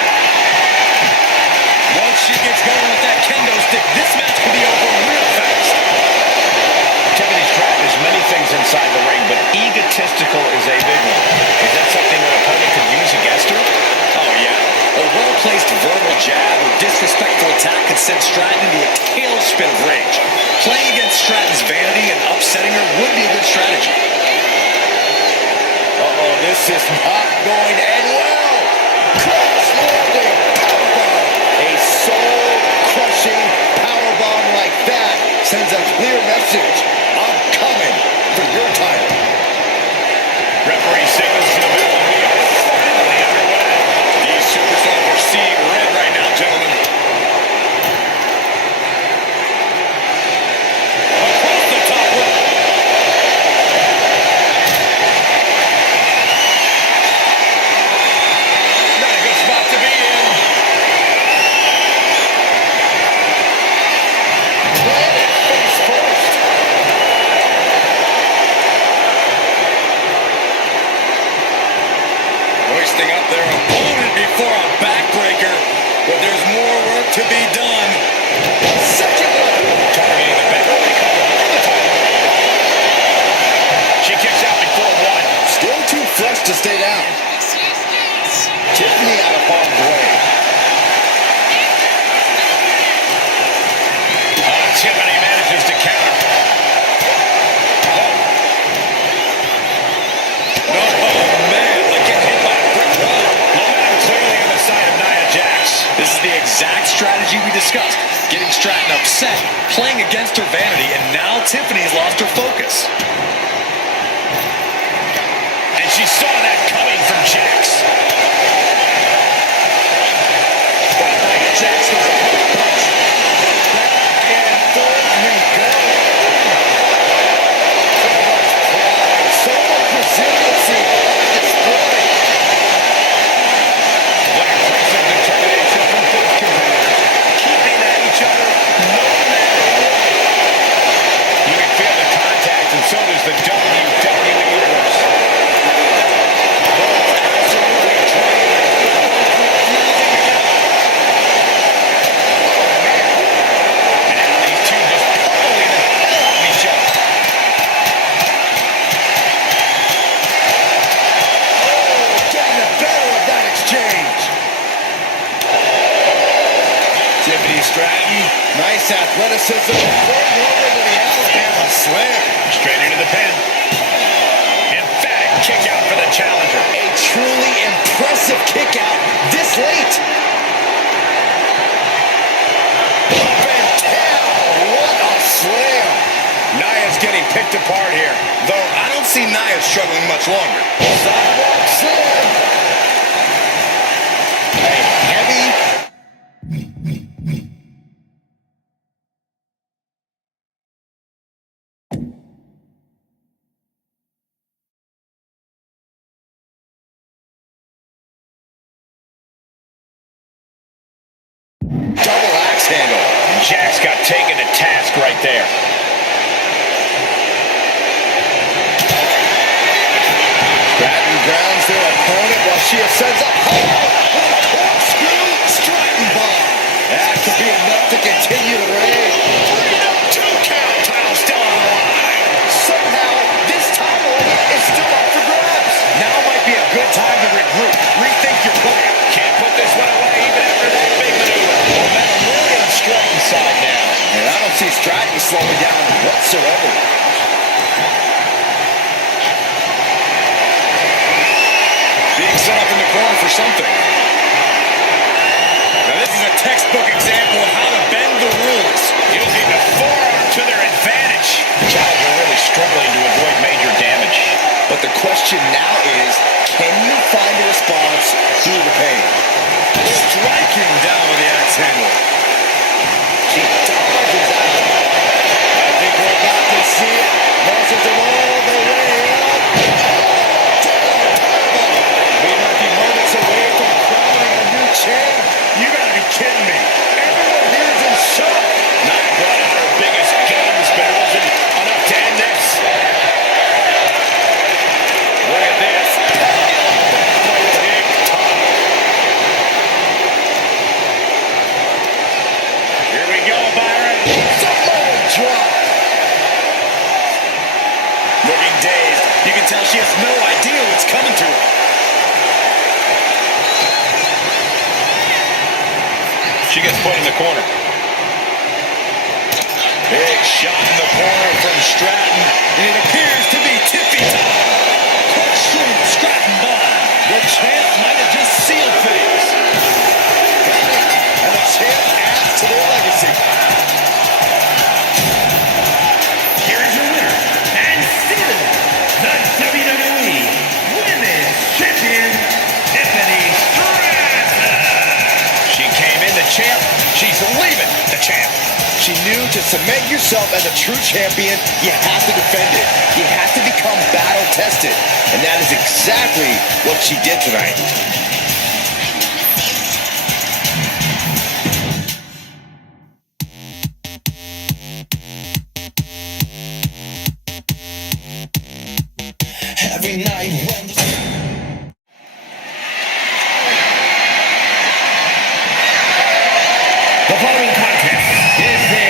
jab or disrespectful attack could send Stratton into a tailspin of rage. Playing against Stratton's vanity and upsetting her would be a good strategy. Uh-oh, this is not going to end well. Cross-landing powerbomb. A soul-crushing powerbomb like that sends a clear message. I'm coming for your title. Referee signals to the bell, and we are finally underway. These superstars are seeing red right now, gentlemen. Across the top rope. Not a good spot to be in. Face first. Hoisting up their opponent before a backbreaker, but there's more work to be done. Such a good. Targeting the back. She kicks out before one. Still too fresh to stay down. Tiffany out of harm's way. Tiffany manages to counter. This is the exact strategy we discussed. Getting Stratton upset, playing against her vanity, and now Tiffany's lost her focus. And she saw that coming from Jax. Jax was a hard punch. Back and forth we go. So much pride, so much resiliency on display. What impressive determination from both competitors. Keeping at each other no matter what. You can feel the contact, and so does the WWE Universe. Both absolutely trained. And now these two just pulling the hell out of each other. Getting the better of that exchange. Tiffany Stratton, nice athleticism. Going over to the Alabama slam. Straight into the pin. Emphatic kick out for the challenger. A truly impressive kick out this late. Up and down. What a slam. Nia's getting picked apart here. Though I don't see Nia struggling much longer. Sidewalk slam. A heavy. Double axe handle. Jax got taken to task right there. Stratton grounds their opponent while she ascends up high with a corkscrew Stratton bomb. That could be enough to continue the reign. 2 count. Title still on the line. Somehow, this title is still up for grabs. Now might be a good time to regroup. Rethink your plan. Can't put this one away even after that big maneuver. Momentum really on Stratton's side now. And I don't see Stratton slowing down whatsoever. Being set up in the corner for something. Now this is a textbook example of how to bend the rules. Using the forearm to their advantage. Challenger really struggling to avoid major damage. But the question now is, can you find a response through the pain? Striking down with the axe handle. She dodges out. I think we're about to see it. Muscles him all the way up. We might be moments away from crowning a new champ. You gotta be kidding me. Everyone here is in shock. Nia brought out her biggest guns, but it wasn't enough to end this. Look at this. Big time. Here we go, Byron. Samoa drop. Looking dazed. You can tell she has no idea what's coming to her. She gets put in the corner. Big shot in the corner from Stratton, and it appears to be tippy time. Quick swing, Stratton bomb. The champ might have just sealed things. And the champ adds to their legacy. Here is your winner, and still the WWE Women's Champion, Tiffany Stratton. She came in the champ. She's leaving the champ. She knew to cement yourself as a true champion, you have to defend it. You have to become battle-tested. And that is exactly what she did tonight. Every night when The following contest is the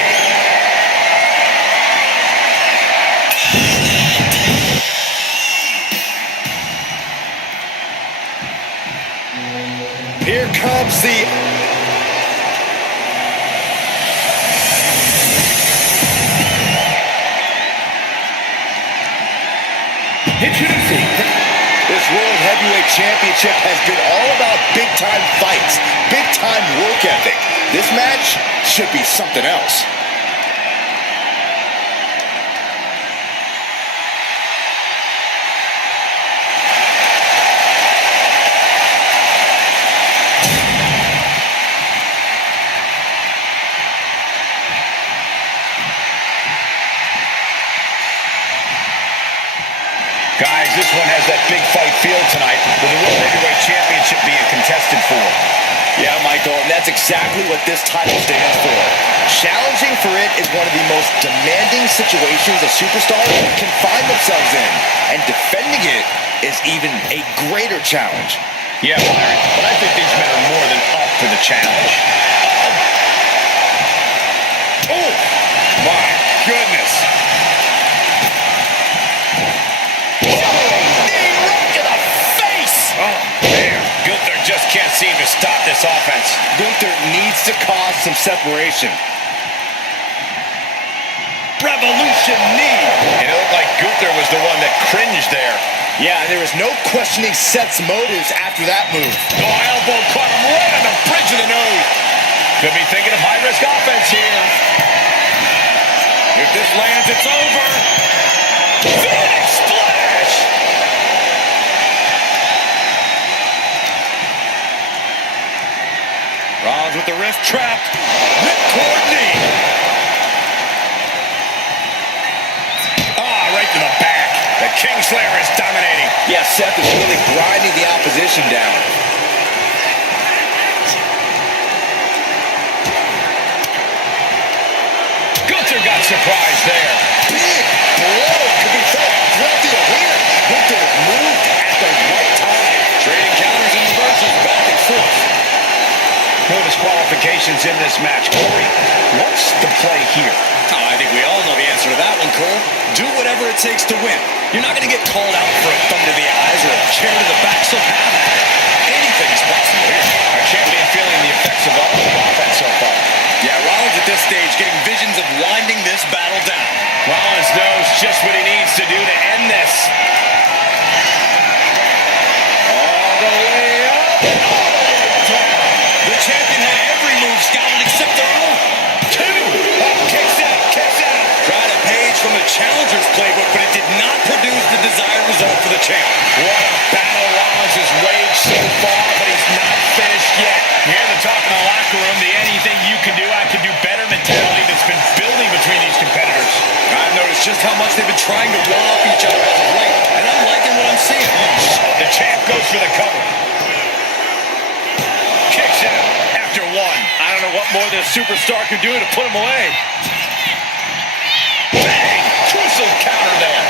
Here comes the... introducing This World Heavyweight Championship has been all about big-time fights, big-time work ethic. This match should be something else. Guys, this one has that big fight feel tonight, with the World Heavyweight Championship being contested for. Yeah, Michael, and that's exactly what this title stands for. Challenging for it is one of the most demanding situations a superstar can find themselves in, and defending it is even a greater challenge. Yeah, Byron, but I think these men are more than up for the challenge. Oh, my goodness. Gunther just can't seem to stop this offense. Gunther needs to cause some separation. Revolution knee. And it looked like Gunther was the one that cringed there. Yeah, and there was no questioning Seth's motives after that move. Oh, elbow caught him right on the bridge of the nose. Could be thinking of high-risk offense here. If this lands, it's over. Big splash. Rollins with the wrist trapped. Ripcord knee. Right to the back. The Kingslayer is dominating. Yeah, Seth is really grinding the opposition down. Gunther got surprised there. Big blow could be felt throughout the arena. Gunther moved at the right time. Trading counters and reversals back and forth. No disqualifications in this match, Corey. What's the play here? Oh, I think we all know the answer to that one, Cole. Do whatever it takes to win. You're not going to get called out for a thumb to the eyes or a chair to the back, so have at it. Anything's possible here. Our champion feeling the effects of all the offense so far. Yeah, Rollins at this stage getting visions of winding this battle down. Rollins knows just what he needs to do to end this. All the way up. The champion had every move scouted except their own. Kicks out, kicks out. Tried a page from the challenger's playbook, but it did not produce the desired result for the champ. What a battle Rollins has waged so far, but he's not finished yet. You hear the talk in the locker room, the anything you can do, I can do better mentality that's been building between these competitors. I've noticed just how much they've been trying to one-up each other as of late, and I'm liking what I'm seeing. The champ goes for the cover. Kicks out after one. I don't know what more this superstar could do to put him away. Bang! Crucial counter there.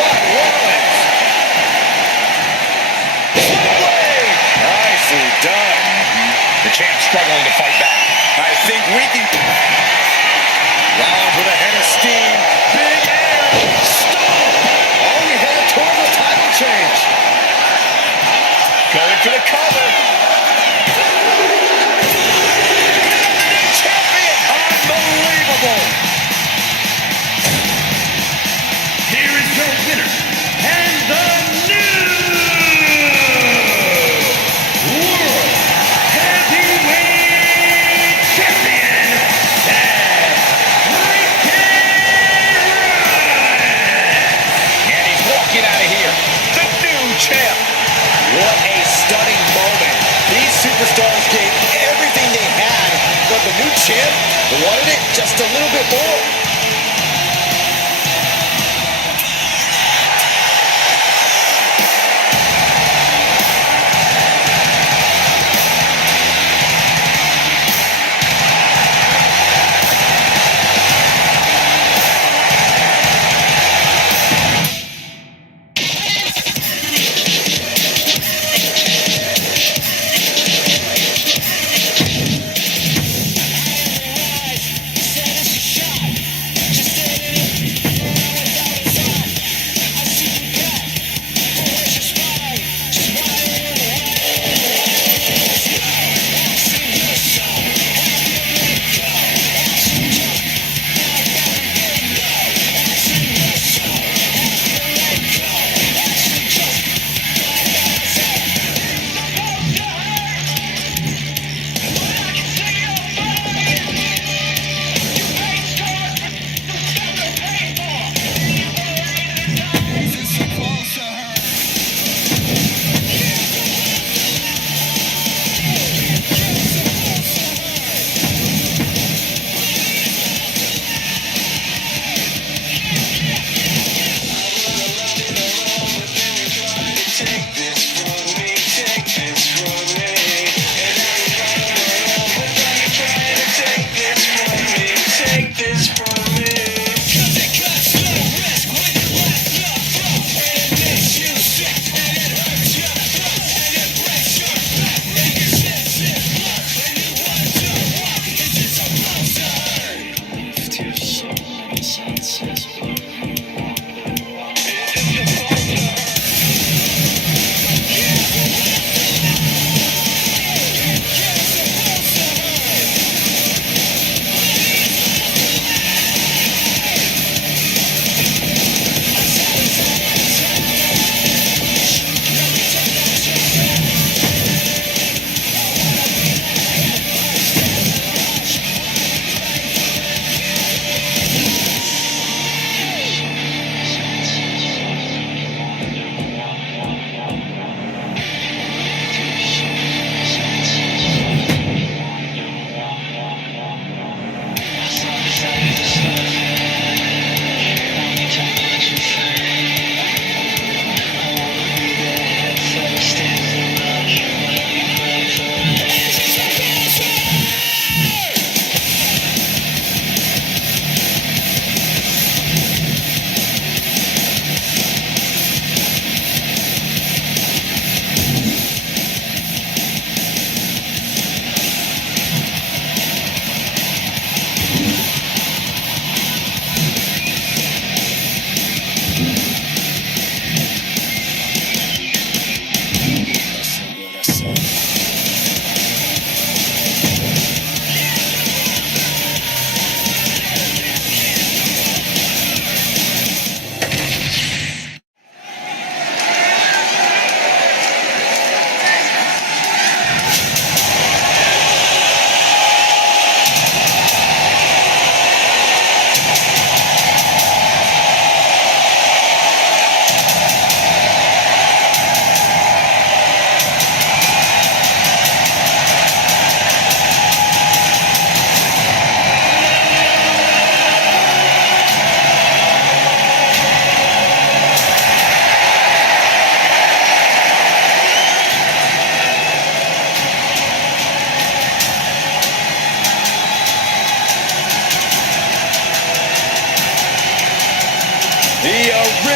By Rollins. Nicely done. The champ struggling to fight back. I think we can... Rollins with a head of steam. Big air. Stop. All we had toward the title change. Going stars gave everything they had, but the new champ wanted it just a little bit more.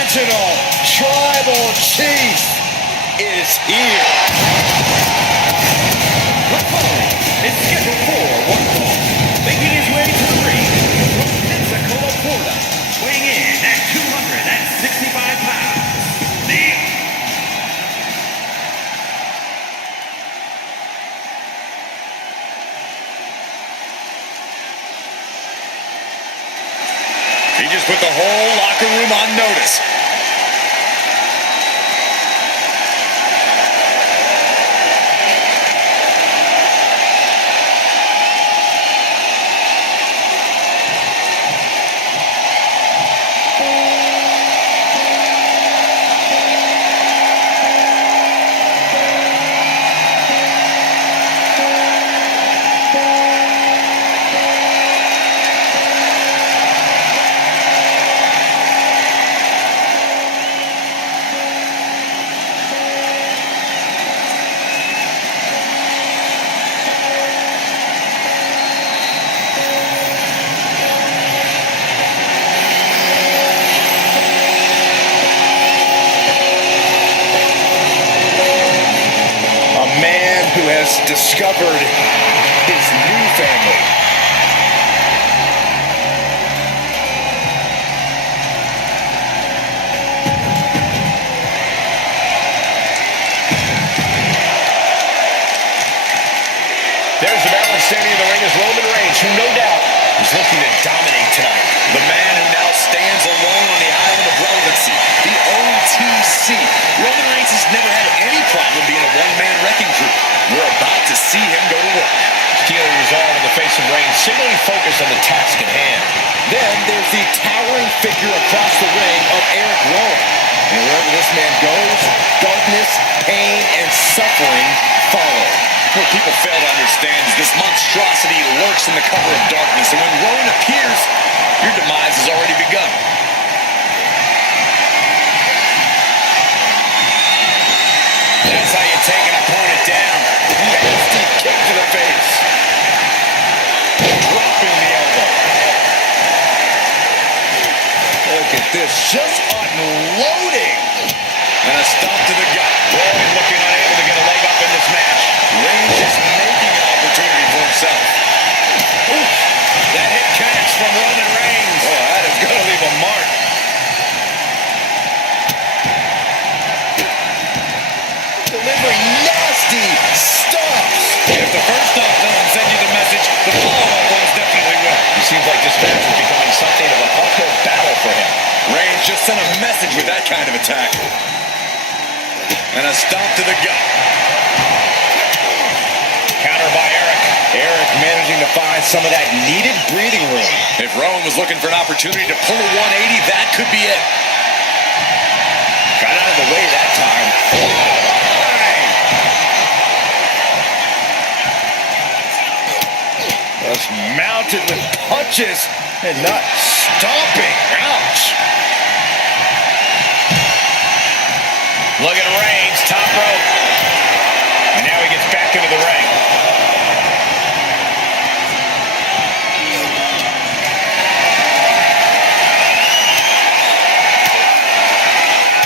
original Tribal Chief is here. The following is scheduled for one fall, making his way to the ring from Sikoa, Florida, weighing in at 265 pounds. He just put the whole locker room on notice. discovered his new family. There's the balance standing in the ring is Roman Reigns, who no doubt is looking to dominate tonight. The man who now stands alone on the island of relevancy, the OTC. Roman Reigns has never had any problem being a one-man wrecking crew. We're about to see him go to work. Stealing resolve in the face of Reigns, singly focused on the task at hand. Then there's the towering figure across the ring of Eric Rowan. And wherever this man goes, darkness, pain, and suffering follow. What people fail to understand is this monstrosity lurks in the cover of darkness, and when Rowan appears, your demise has already begun. That's how you take an opponent down. Nasty kick to the face. Dropping the elbow. Look at this, just unloading. And a stomp to the gut. Rowan looking unable to get a leg up in this match. Reigns is making an opportunity for himself. Oof. That hit connects from Roman Reigns. Oh, that is going to leave a mark. Delivering nasty stomps. If the first stomp doesn't send you the message, the follow-up ones definitely will. It seems like this match is becoming something of an uphill battle for him. Reigns just sent a message with that kind of attack. And a stomp to the gut. Counter by Eric. Eric managing to find some of that needed breathing room. If Rowan was looking for an opportunity to pull a 180, that could be it. Got out of the way that time. Just mounted with punches and not stomping. Ouch. Look at Reigns, top rope. And now he gets back into the ring.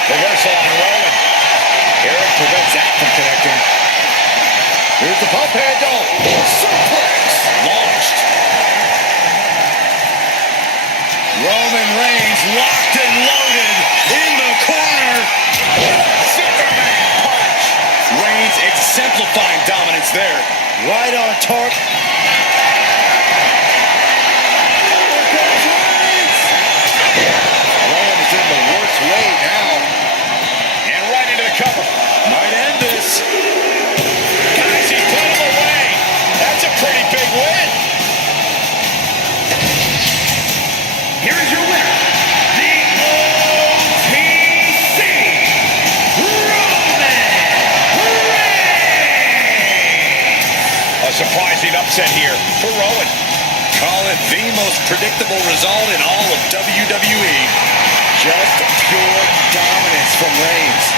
Reversal on Rowan. Eric prevents that from connecting. Here's the pump handle. Suplex launched. Roman Reigns locked and loaded in the corner. Superman punch. Reigns exemplifying dominance there. Right on target. Roman's in the worst way now. And right into the cover. Might end this. Guys, he put him away. That's a pretty big win. Here is your winner, the OTC, Roman Reigns. A surprising upset here for Rowan. Call it the most predictable result in all of WWE. Just pure dominance from Reigns.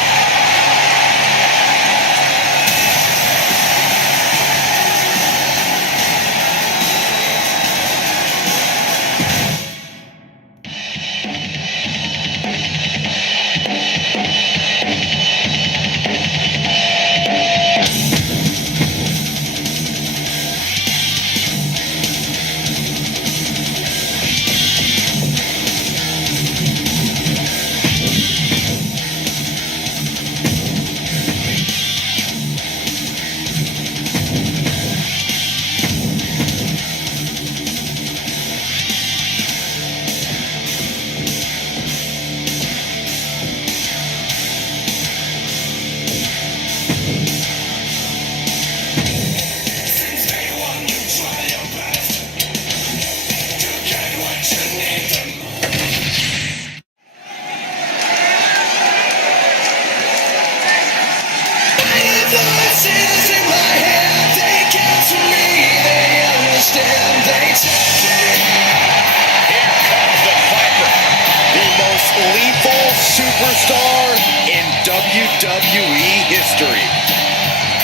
Superstar in WWE history.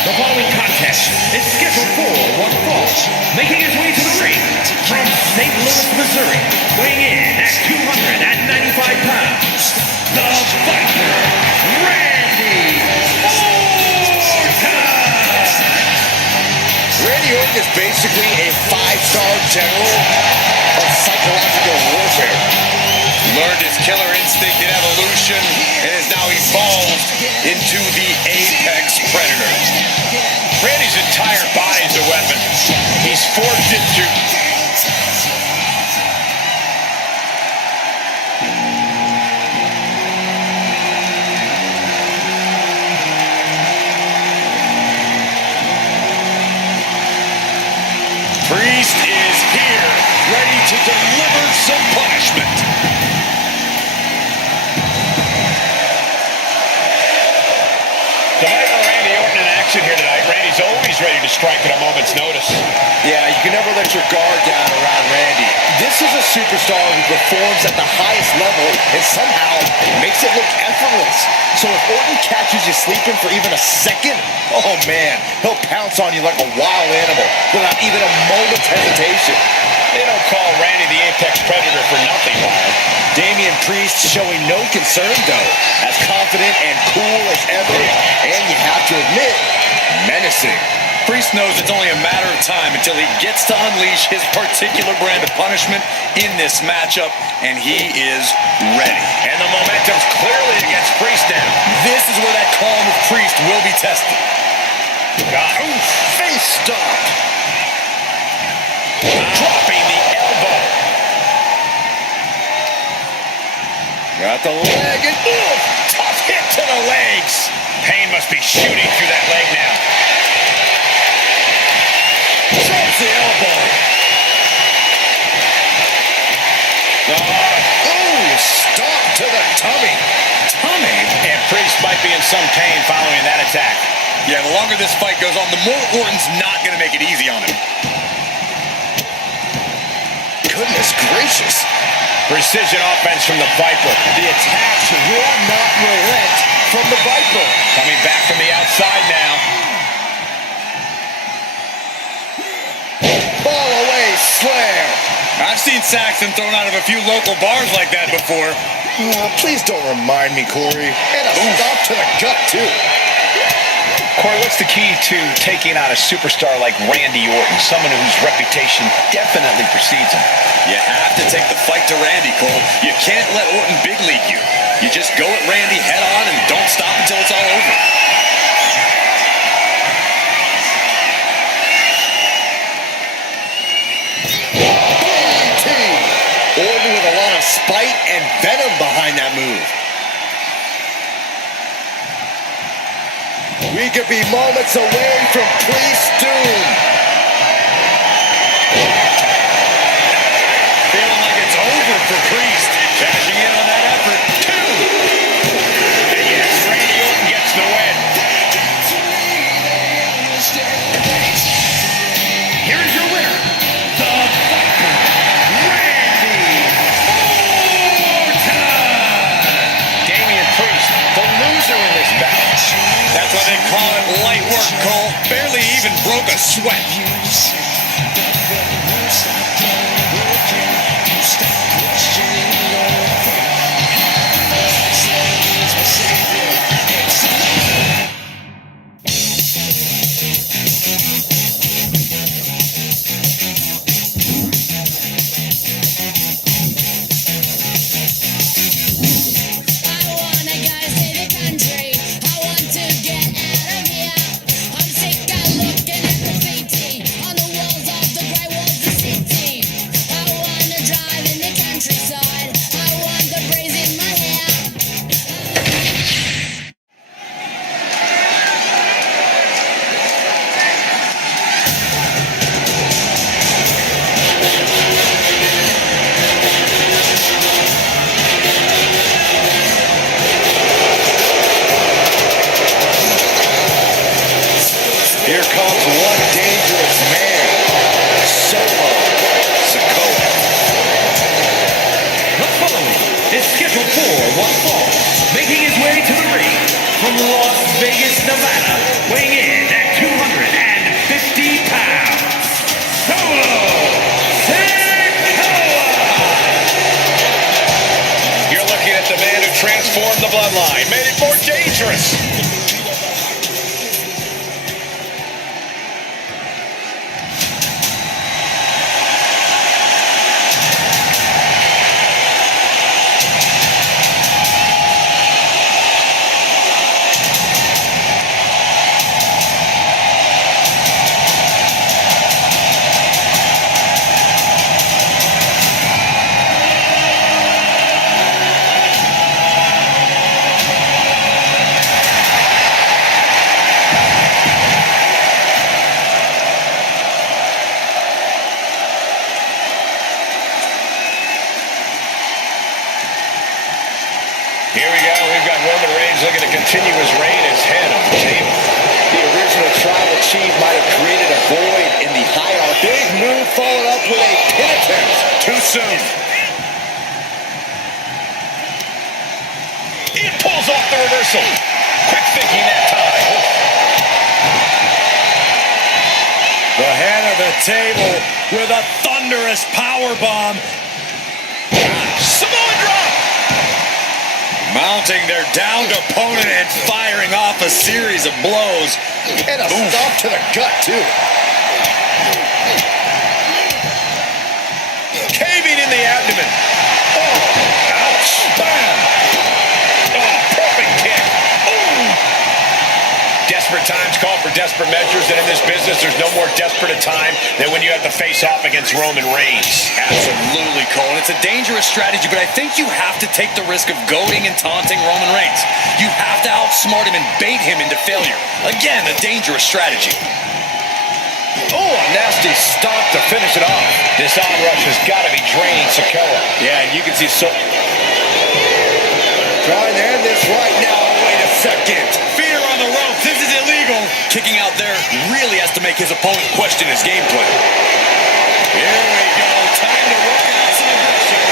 The following contest is scheduled for one fall, making his way to the ring from St. Louis, Missouri, weighing in at 295 pounds, the Viper, Randy Orton. Orton is basically a 5-star general of psychological warfare. Learned his killer instinct in Evolution and is now evolved into the Apex Predator. Randy's entire body is a weapon. He's forged into... Priest is here, ready to deliver some punishment. Tonight, Randy Orton in action here tonight. Randy's always ready to strike at a moment's notice. Yeah, you can never let your guard down around Randy. This is a superstar who performs at the highest level and somehow makes it look effortless. So if Orton catches you sleeping for even a second, oh man, he'll pounce on you like a wild animal without even a moment's hesitation. They don't call Randy the Apex Predator for nothing, Byron. Damian Priest showing no concern, though, as confident and cool as ever, and you have to admit, menacing. Priest knows it's only a matter of time until he gets to unleash his particular brand of punishment in this matchup, and he is ready. And the momentum's clearly against Priest now. This is where that calm of Priest will be tested. God. Ooh, face stop. Dropping the elbow. Got the leg and Tough hit to the legs. Pain must be shooting through that leg now. drops the elbow. Stop to the tummy. Tummy? And Priest might be in some pain following that attack. Yeah, the longer this fight goes on, the more Orton's not going to make it easy on him. Goodness gracious. Precision offense from the Viper. The attacks will not relent from the Viper. Coming back from the outside now. Ball away slam. I've seen Saxton thrown out of a few local bars like that before. Please don't remind me, Corey. And a stop to the gut, too. Corey, what's the key to taking out a superstar like Randy Orton, someone whose reputation definitely precedes him? You have to take the fight to Randy, Cole. You can't let Orton big league you. You just go at Randy head on and don't stop until it's all over. Orton with a lot of spite and venom behind that move. We could be moments away from Priest's doom. Feeling like it's over for Priest. Cashing in on that effort. 2. And yes, Randy Orton gets the win. Here's your winner, the Viper, Randy Orton. Damian Priest, the loser in this bout. That's why they call it light work, Cole. Barely even broke a sweat. Here comes one dangerous man. Sikoa. The following is scheduled for one fall, making his way to the ring from Las Vegas, Nevada, weighing in at 250 pounds, Sikoa! You're looking at the man who transformed the Bloodline, made it more dangerous. continue his reign as head of the table. The original tribal chief might have created a void in the hierarchy. Big move followed up with a pin attempt. Too soon. It pulls off the reversal. Quick thinking that time. The head of the table with a thunderous powerbomb. Samoan drop. Mounting their downed opponent and firing off a series of blows. And a stomp to the gut, too. Caving in the abdomen. Oh, ouch. Bam. Oh, perfect kick. Ooh. Desperate times call for desperate measures, and in this business, there's no more desperate a time than when you have to face off against Roman Reigns. Absolutely, Cole. It's a dangerous strategy, but I think you have to take the risk of goading and taunting Roman Reigns. You have to outsmart him and bait him into failure. Again, a dangerous strategy. Oh, a nasty stomp to finish it off. This onrush has got to be draining Sikoa. Yeah, and you can see Trying to end this right now. Wait a second. Fear on the ropes. This is illegal. Kicking out there really has to make his opponent question his game plan. Here we go. Time to work out some aggression.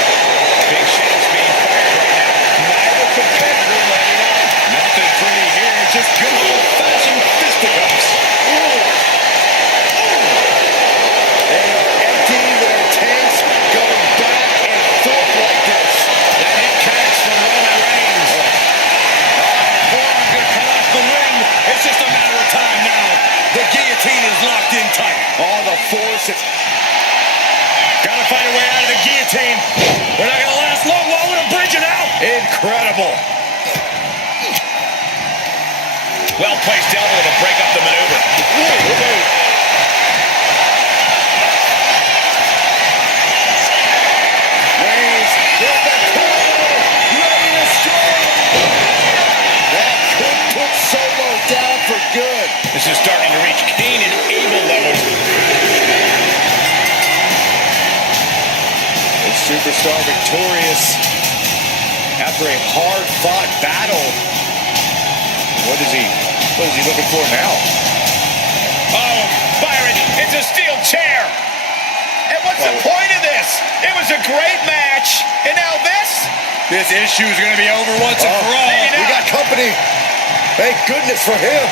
Big shots being fired right now. Neither competitor letting up. Nothing pretty here. Just good old-fashioned fisticuffs. They are emptying their tanks, going back and forth like this. That hit catch from Roman Reigns. Forearm going to come off the ring. It's just a matter of time now. The guillotine is locked in tight. All the force is... Gotta find a way out of the guillotine. We're not gonna last long while we're bridging out. Incredible. Well-placed elbow to break up the maneuver. Reigns with the corner, ready to strike. That could put Solo down for good. This is starting to reach Cain and Abel levels. The superstar victorious after a hard-fought battle. What is he looking for now? Oh, Byron, it's a steel chair. And what's the point of this? It was a great match, and now this? This issue is gonna be over once and for all. We got company. Thank goodness for him.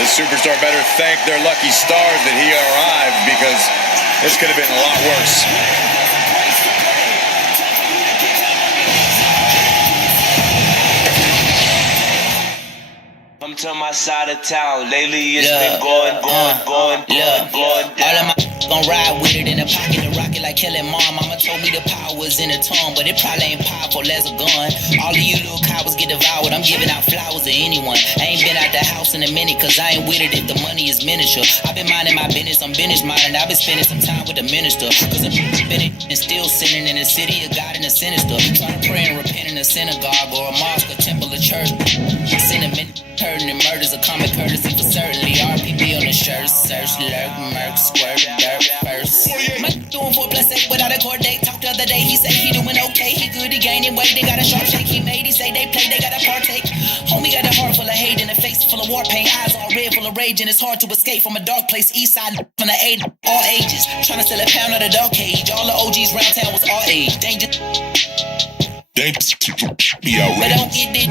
This superstar better thank their lucky stars that he arrived, because this could have been a lot worse. Come to my side of town. Lately it's been going down. All of my gon' ride with it in the pocket to rock it like killing mom. Mama told me the power was in the tongue, but it probably ain't powerful as a gun. All of you little cowards get devoured. I'm giving out flowers to anyone. I ain't been out the house in a minute, cause I ain't with it if the money is miniature. I've been minding my business, I'm business minding. I've been spending some time with the minister, cause I'm been and still sinning in the city of God and the sinister. Trying to pray and repent in a synagogue or a mosque, a temple, a church. Sentiment, hurting and murders, a common courtesy for certainly. RPB on the shirt, search, lurk, murk, squirt, dirt, first. My doing 4+8 without a court date. Talked the other day, he said he doing okay. He good, he gaining weight. They got a sharp shake he made. He say they play, they gotta partake. Homie got a heart full of hate and a face full of war paint. Eyes all red, full of rage, and it's hard to escape from a dark place. East side from the 8, all ages. Trying to sell a pound of the dog cage. All the OGs round town was all age. Danger. But don't get it.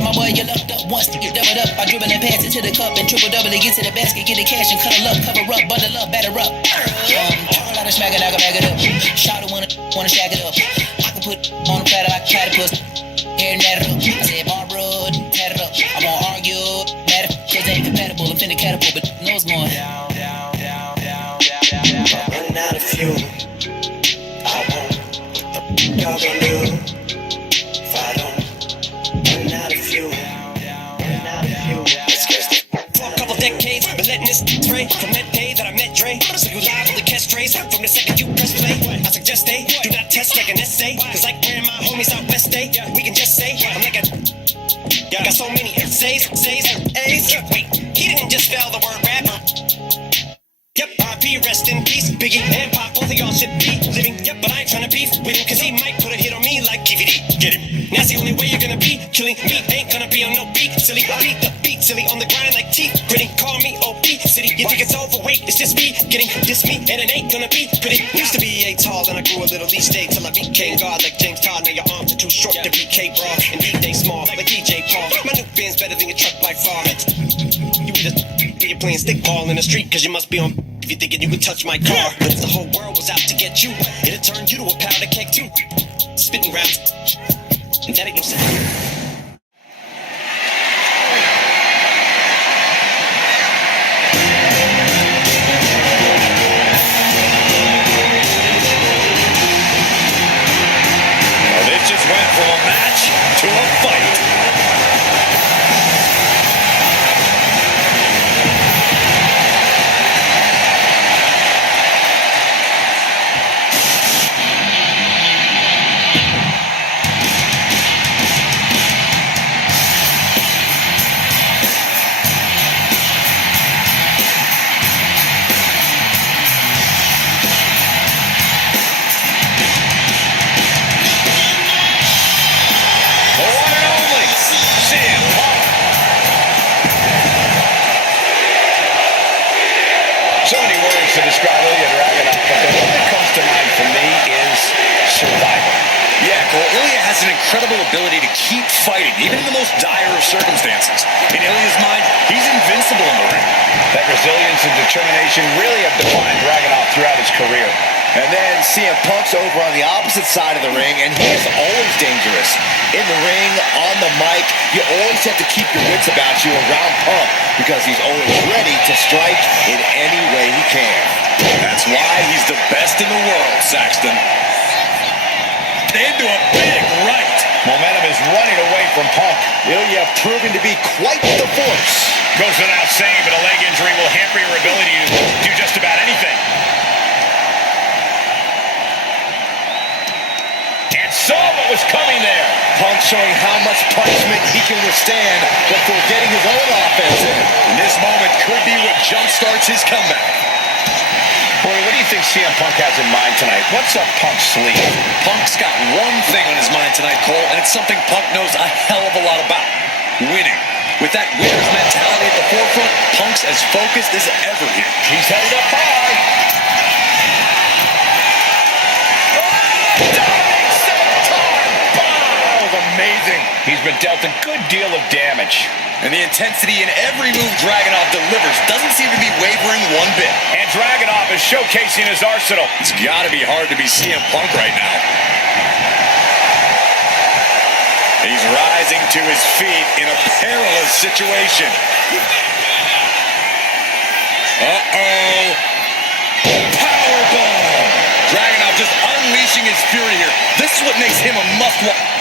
My boy, you lucked up once to get doubled up. I dribble and pass it to the cup and triple double it. Get to the basket, get the cash and cuddle up. Cover up, bundle up, batter up. Talk a lot of smack it, I can bag it up. Shout it, wanna shag it up. I can put on the platter like a platypus. Hair and that up. I said, Barbara, tat it up. I won't argue, matter, cause they ain't compatible. I'm finna catapult, but nose going down. I'm running out of fuel. I won't. Y'all gonna do? If I don't run out of fuel, for a couple decades, been letting this spray from that day that I met Dre. So you live on the catch trace from the second you press play. I suggest they do not test like an essay, cause like where my homies out west day, we can just say I'm like a got so many essays, A's. Wait, he didn't just spell the word rapper. Yep, RP rest rest in peace. Biggie and Pop, both of y'all should be living. Yep, but I ain't trying to beef with him, cause he might put a hit on me like KVD. Get him. That's the only way you're gonna be. Killing me ain't gonna be on no beat. Silly, I beat the beat, silly on the grind like teeth. Gritty, call me OP. City, you think it's overweight, it's just me. Getting this me, and it ain't gonna be pretty. Used to be 8 tall, then I grew a little each day till I became God like James Todd. Now your arms are too short to be K-Bra, and they small like DJ Paul. My new band's better than your truck by far. You either you're playing stickball in the street, cause you must be on if you're thinking you could touch my car. But if the whole world was out to get you, it'd turn you to a powder keg too. Spitting rounds, and that ain't no sound. Went from a match to a fight. To describe Ilya Dragunov, but the one that comes to mind for me is survival. Yeah, Cole, Ilya has an incredible ability to keep fighting, even in the most dire of circumstances. In Ilya's mind, he's invincible in the ring. That resilience and determination really have defined Dragunov throughout his career. And then CM Punk's over on the opposite side of the ring, and he is always dangerous. In the ring, on the mic, you always have to keep your wits about you around Punk because he's always ready to strike in any way he can. That's why he's the best in the world, Saxton. Into a big right. Momentum is running away from Punk. Ilya proving to be quite the force. Goes without saying, but a leg injury will hamper your ability to do just about anything. And saw what was coming there. Punk showing how much punishment he can withstand before getting his own offense in. And this moment could be what jumpstarts his comeback. Boy, what do you think CM Punk has in mind tonight? What's up Punk's sleeve? Punk's got one thing on his mind tonight, Cole, and it's something Punk knows a hell of a lot about. Winning. With that winner's mentality at the forefront, Punk's as focused as ever here. He's headed up high. Amazing. He's been dealt a good deal of damage. And the intensity in every move Dragunov delivers doesn't seem to be wavering one bit. And Dragunov is showcasing his arsenal. It's got to be hard to be CM Punk right now. He's rising to his feet in a perilous situation. Uh-oh. Powerbomb. Dragunov just unleashing his fury here. This is what makes him a must-watch.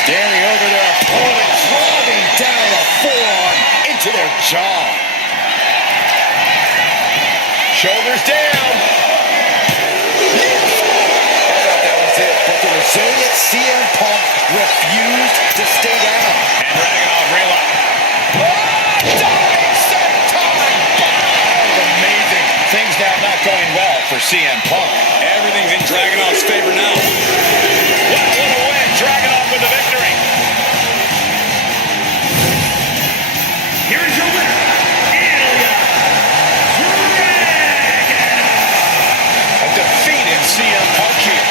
Standing over their opponent, driving down a forearm into their jaw. Shoulders down. I thought that was it, but the resilient CM Punk refused to stay down. And Dragunov realized. Amazing. Things now not going well for CM Punk. Everything's in Dragunov's favor now. Wow, what a win. Dragunov with the victory. Here is your winner, Ilya Dragunov. A defeated CM Punk here.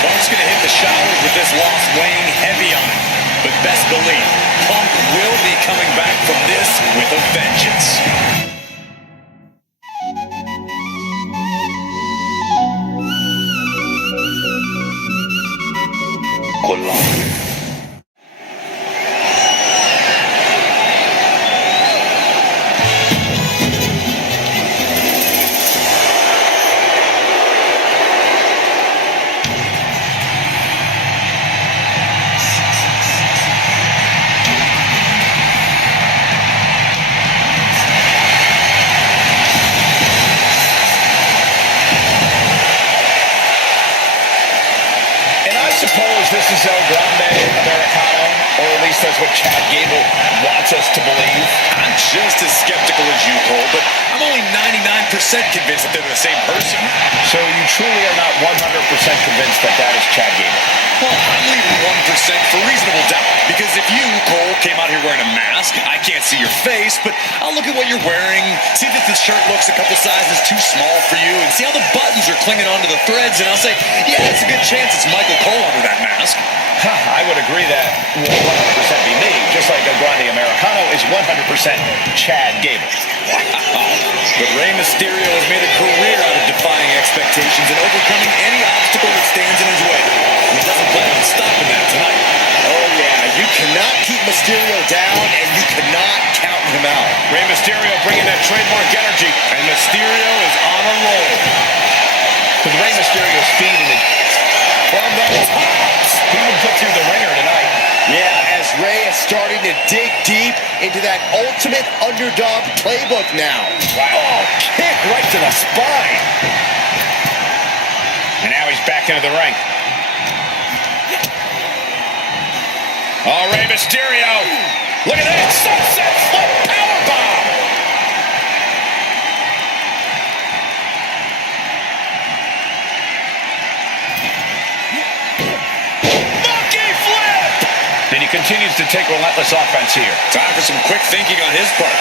Punk's going to hit the showers with this loss weighing heavy on him. But best believe, Punk will be coming back from this with a vengeance. This is El Grande Americano, or at least that's what Chad Gable wants us to believe. I'm just as skeptical as you, Cole, but I'm only only 99% convinced that they're the same person. So you truly are not 100% convinced that that is Chad Gable? Well, I'm leaving 1% for reasonable doubt. Because if you, Cole, came out here wearing a mask, I can't see your face, but I'll look at what you're wearing, see that the shirt looks a couple sizes too small for you, and see how the buttons are clinging onto the threads, and I'll say, yeah, it's a good chance it's Michael Cole under that mask. I would agree that will 100% be me, just like a Grande Americano is 100% Chad Gable. Wow. But Rey Mysterio has made a career out of defying expectations and overcoming any obstacle that stands in his way. He doesn't plan on stopping that tonight. Oh, yeah. You cannot keep Mysterio down, and you cannot count him out. Rey Mysterio bringing that trademark energy, And Mysterio is on a roll. with Rey Mysterio's speed and from the top. He will get through the ringer tonight. Yeah, as Rey is starting to dig deep into that ultimate underdog playbook now. Wow. Oh, kick right to the spine. And now he's back into the ring. Oh, Rey Mysterio. Look at that sunset flip powerbomb. Monkey flip. And he continues to take relentless offense here. Time for some quick thinking on his part.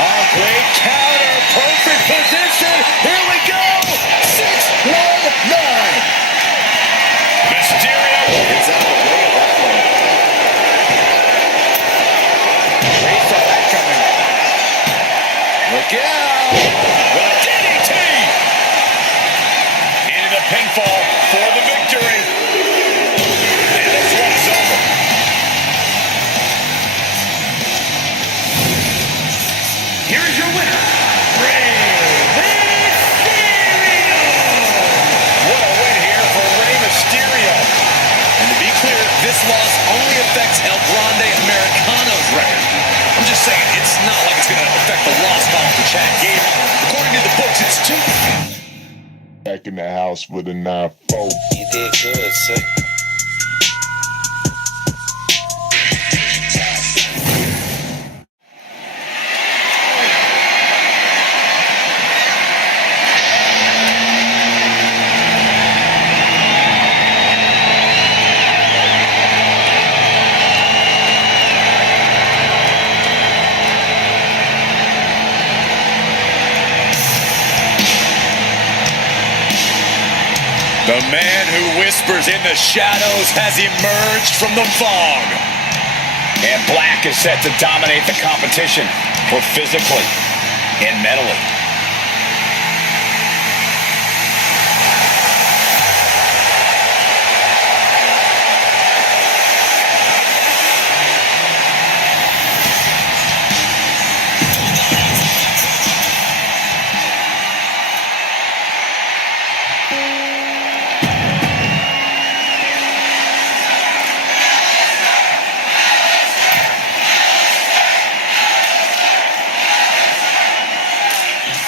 Oh, great counter. Perfect position. Here we go. 6-1-9. Mysterio. It's out of the way of that one. Rey saw that coming. Look out. With a DDT. Into the pinfall for the victory. And this one's over. Here is your winner, Rey Mysterio. What a win here for Rey Mysterio. And to be clear, this loss only affects El Grande Americano's record. I'm just saying, it's not like it's going to affect the loss column for Chad Gable. According to the books, it's 2. Back in the house with a 9-4. You did good, sir. The man who whispers in the shadows has emerged from the fog. And Black is set to dominate the competition, both physically and mentally.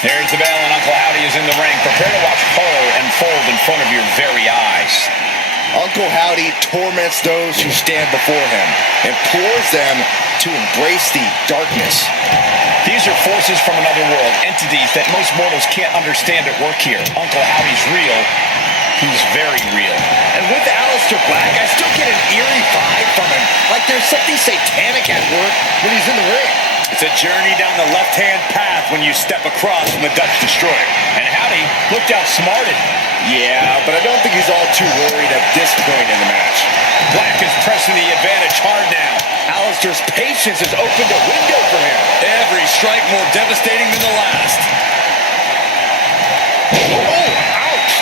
There's the bell, and Uncle Howdy is in the ring. Prepare to watch horror unfold in front of your very eyes. Uncle Howdy torments those who stand before him, implores them to embrace the darkness. These are forces from another world, entities that most mortals can't understand at work here. Uncle Howdy's real. He's very real. And with Aleister Black, I still get an eerie vibe from him, like there's something satanic at work when he's in the ring. It's a journey down the left-hand path when you step across from the Dutch Destroyer. And Howdy looked outsmarted. Yeah, but I don't think he's all too worried at this point in the match. Black is pressing the advantage hard now. Aleister's patience has opened a window for him. Every strike more devastating than the last. Oh, ouch!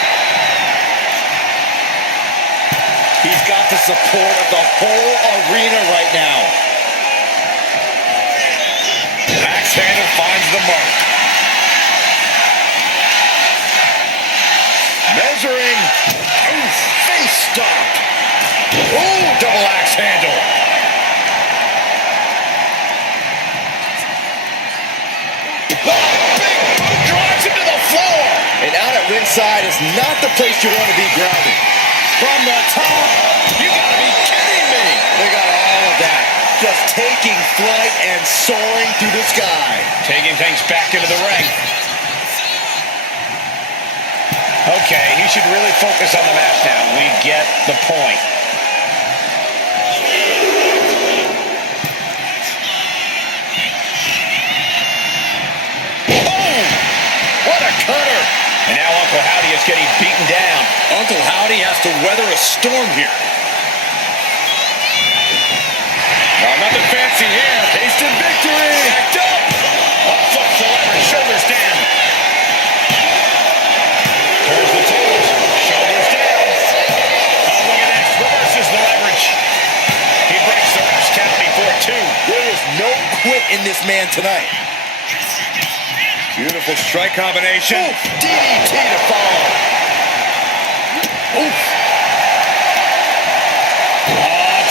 He's got the support of the whole arena right now. Axe handle finds the mark. Measuring. Oh, face stop. Oh, double axe handle. Big boot drives him to the floor. And out at ringside is not the place you want to be grounded. From the top. You gotta be kidding me. They got all of that. Just taking and soaring through the sky. Taking things back into the ring. Okay, he should really focus on the match now. We get the point. Oh! What a cutter! And now Uncle Howdy is getting beaten down. Uncle Howdy has to weather a storm here. Oh, nothing fancy here. Instant victory. Backed up. Up foot for leverage. Shoulders down. Turns the tables. Shoulders down. Oh, look at this. Reverses the leverage. He breaks the ref's count before two. There is no quit in this man tonight. Beautiful strike combination. Oof, DDT to follow. Oof.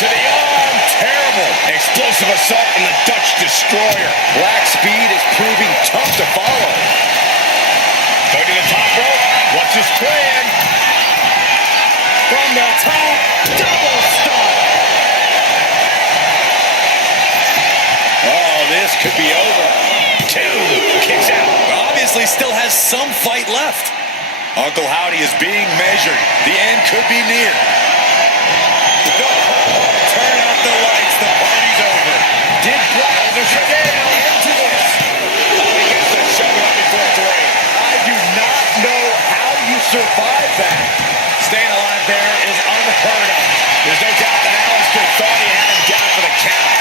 To the arm. Terrible. Explosive assault from the Dutch Destroyer. Black speed is proving tough to follow. Going to the top rope. What's his plan? From the top, double stomp. Oh, this could be over. Two. Kicks out. Obviously still has some fight left. Uncle Howdy is being measured. The end could be near. Turn out the lights. The party's over. Did Brock down into this? Oh, he gets the shove up before three. I do not know how you survive that. Staying alive there is unheard of. There's no doubt that Alistair thought he had him down for the count.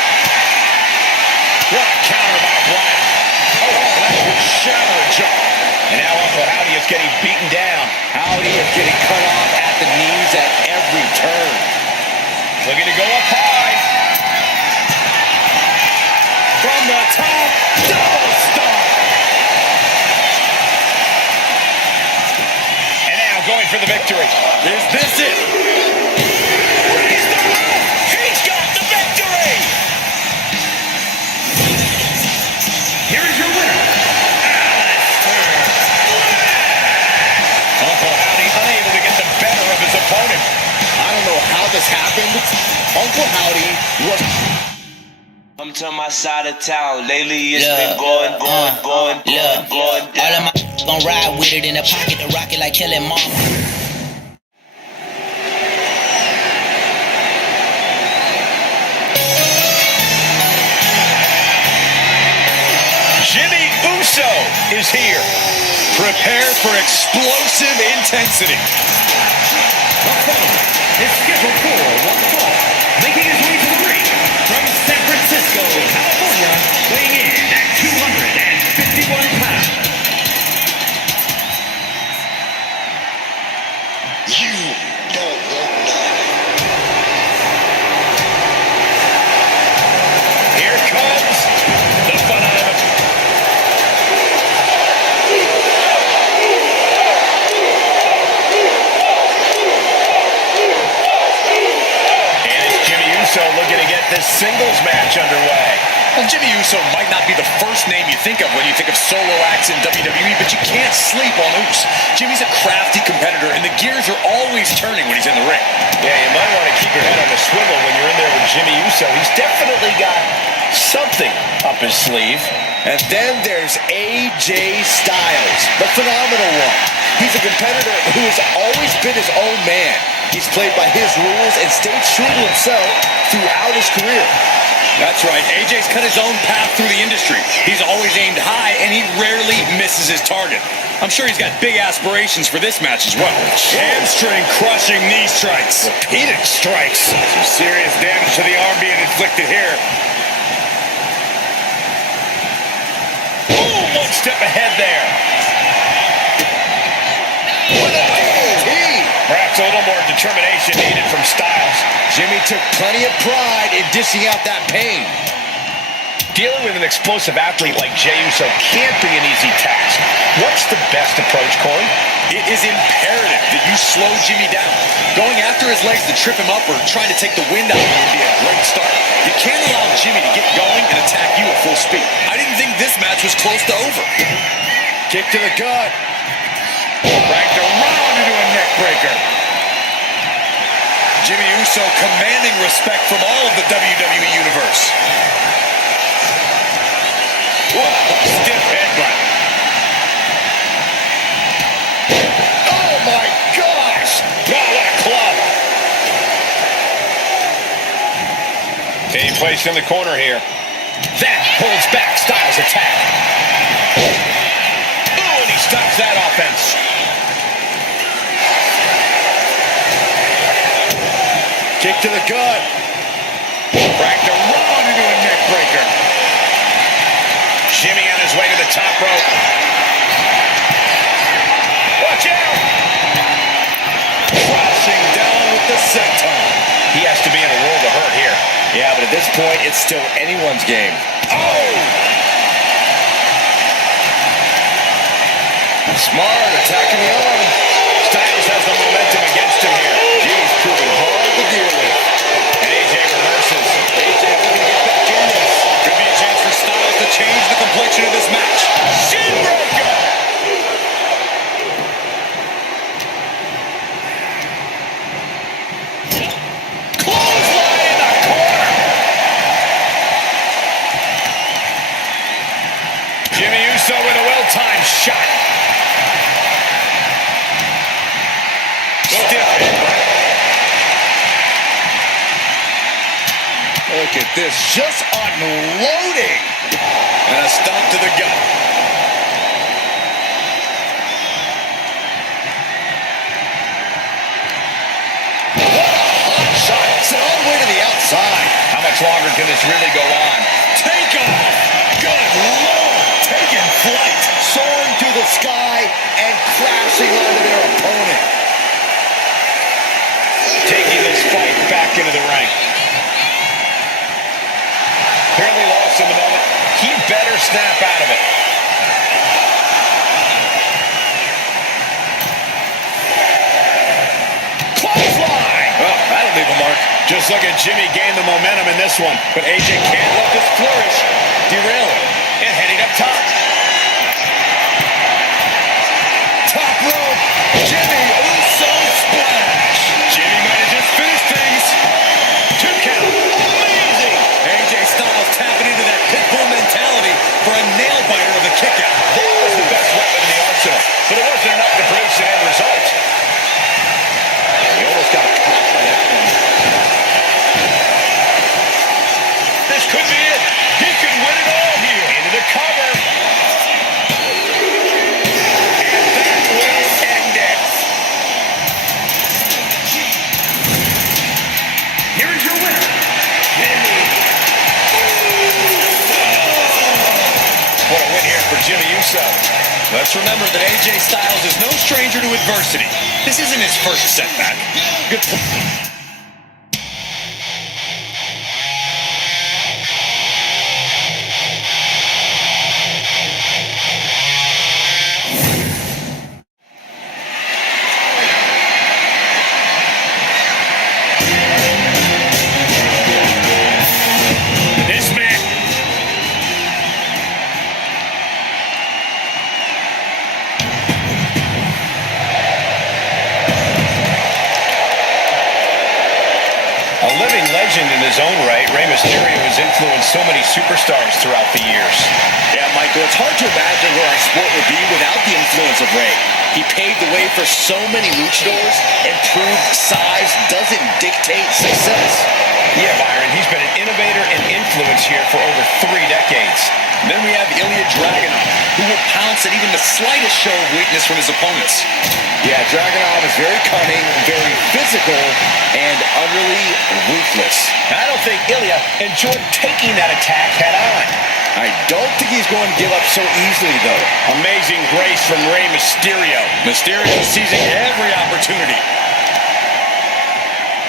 What a counter by Black. Oh, that was shatter jaw. And now Uncle Howdy is getting beaten down. Howdy is getting cut off at the knees at every turn. Looking to go up high. From the top, double stomp. And now going for the victory. Is this it? He's the ref. He's got the victory. Here is your winner, Uncle Howdy unable to get the better of his opponent. I don't know how this happened. Uncle Howdy was... Come to my side of town. Lately it's been going down. All of my gon' ride with it in the pocket to rock it like killing mama. Jimmy Uso is here. Prepare for explosive intensity. The following is scheduled for one fall, making his way to the ring from San Francisco, California, weighing in at 251 pounds. You don't want none. Here comes the fun of it. Uso looking to get this singles match underway. Well, Jimmy Uso might not be the first name you think of when you think of solo acts in WWE, but you can't sleep on Uso. Jimmy's a crafty competitor, and the gears are always turning when he's in the ring. Yeah, you might want to keep your head on the swivel when you're in there with Jimmy Uso. He's definitely got something up his sleeve. And then there's AJ Styles, the phenomenal one. He's a competitor who has always been his own man. He's played by his rules and stayed true to himself throughout his career. That's right. AJ's cut his own path through the industry. He's always aimed high, and he rarely misses his target. I'm sure he's got big aspirations for this match as well. Hamstring crushing knee strikes. Repeated strikes. Some serious damage to the arm being inflicted here. Ooh, one step ahead there. With a DDT. Perhaps a little more determination needed from Styles. Jimmy took plenty of pride in dishing out that pain. Dealing with an explosive athlete like Jey Uso can't be an easy task. What's the best approach, Corey? It is imperative that you slow Jimmy down. Going after his legs to trip him up or trying to take the wind out of him would be a great start. You can't allow Jimmy to get going and attack you at full speed. I didn't think this match was close to over. Kick to the gut. Ranked around into a neck breaker. Jimmy Uso commanding respect from all of the WWE Universe. Stiff headbutt. Oh my gosh! Oh, what a club. Being placed in the corner here. That holds back Styles' attack. Oh, and he stops that offense. Kick to the gut. Cracked around into a neck breaker. Jimmy on his way to the top rope. Watch out! Crashing down with the senton. He has to be in a world of hurt here. Yeah, but at this point, it's still anyone's game. Oh! Smart, attacking the arm. Styles has the momentum against him here. He's proving hard to deal with. And AJ reverses. AJ looking to get back in this. Could be a chance for Styles to change the complexion of this match. Shin breaker! Clothesline in the corner! Jimmy Uso with a well-timed shot. Stiff headbutt. Look at this, just unloading. And a stomp to the gut. Hot shot, sent all the way to the outside. How much longer can this really go on? Take off. Good Lord. Taking flight, soaring through the sky and crashing onto their opponent. Taking this fight back into the ring. Barely lost him a moment. He better snap out of it. Clothesline! Well, that'll leave a mark. Just look at Jimmy gain the momentum in this one. But AJ can't let this flourish. Derail him. And heading up top. Top rope. Jimmy Uso splash. Jimmy might have just finished things. 2 count. Amazing. AJ Styles tapping into that pitbull mentality for a nail-biter of a kick-out. That was the best weapon in the arsenal. But it wasn't enough to produce an end result. He almost got caught by that one. This could be it. He could win it all here. Into the cover. And that will end it. Here is your winner, Jimmy. What a win here for Jimmy Uso. Let's remember that AJ Styles is no stranger to adversity. This isn't his first setback. Good point. This man. A living legend in his own right, Rey Mysterio has influenced so many superstars throughout the years. Yeah, Michael, it's hard to imagine where our sport would be without the influence of Rey. He paved the way for so many luchadors, and proved size doesn't dictate success. Yeah, Byron, he's been an innovator and influence here for over 3 decades. Then we have Ilya Dragunov, who will pounce at even the slightest show of weakness from his opponents. Yeah, Dragunov is very cunning, very physical, and utterly ruthless. I don't think Ilya enjoyed taking that attack head on. I don't think he's going to give up so easily, though. Amazing grace from Rey Mysterio. Mysterio seizing every opportunity.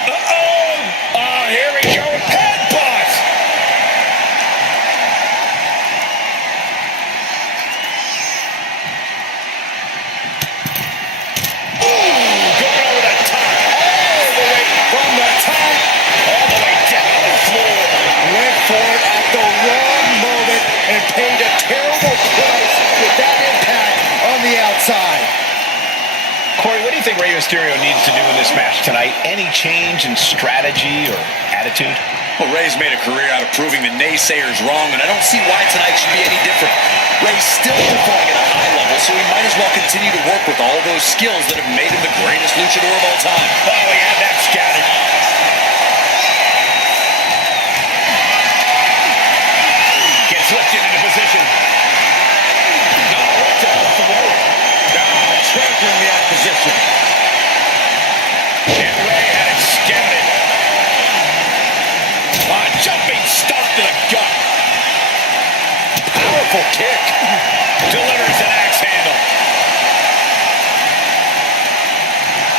Uh-oh! Oh, here we go. Headbutt! Ooh, going over the top. All the way from the top. All the way down the floor. Went for it at the wrong moment and paid a terrible price with that impact on the outside. Corey, what do you you think Rey Mysterio needs to do in this match tonight? Any change in strategy or attitude? Well, Rey's made a career out of proving the naysayers wrong, and I don't see why tonight should be any different. Rey's still performing at a high level, so he might as well continue to work with all those skills that have made him the greatest luchador of all time. Oh, he had that scouted. Gets lifted into position. No, ripped it off the rope. Trampling the opposition. And Rey had it scouted. Jumping stomp to the gut. Powerful kick. Delivers an axe handle.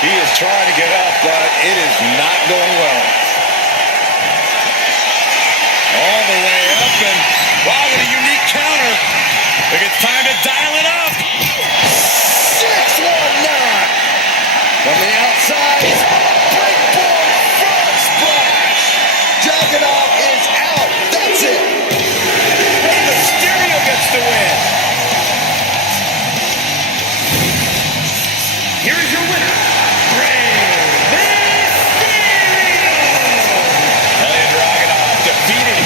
He is trying to get up, but it is not going well. All the way up, and wow, what a unique counter. I think it's time to dial it up. 619 from the outside. Breakboard front splash. Juggernaut is out. That's it. Rey Mysterio gets the win. Here is your winner, Rey Mysterio. El Dragunov defeated.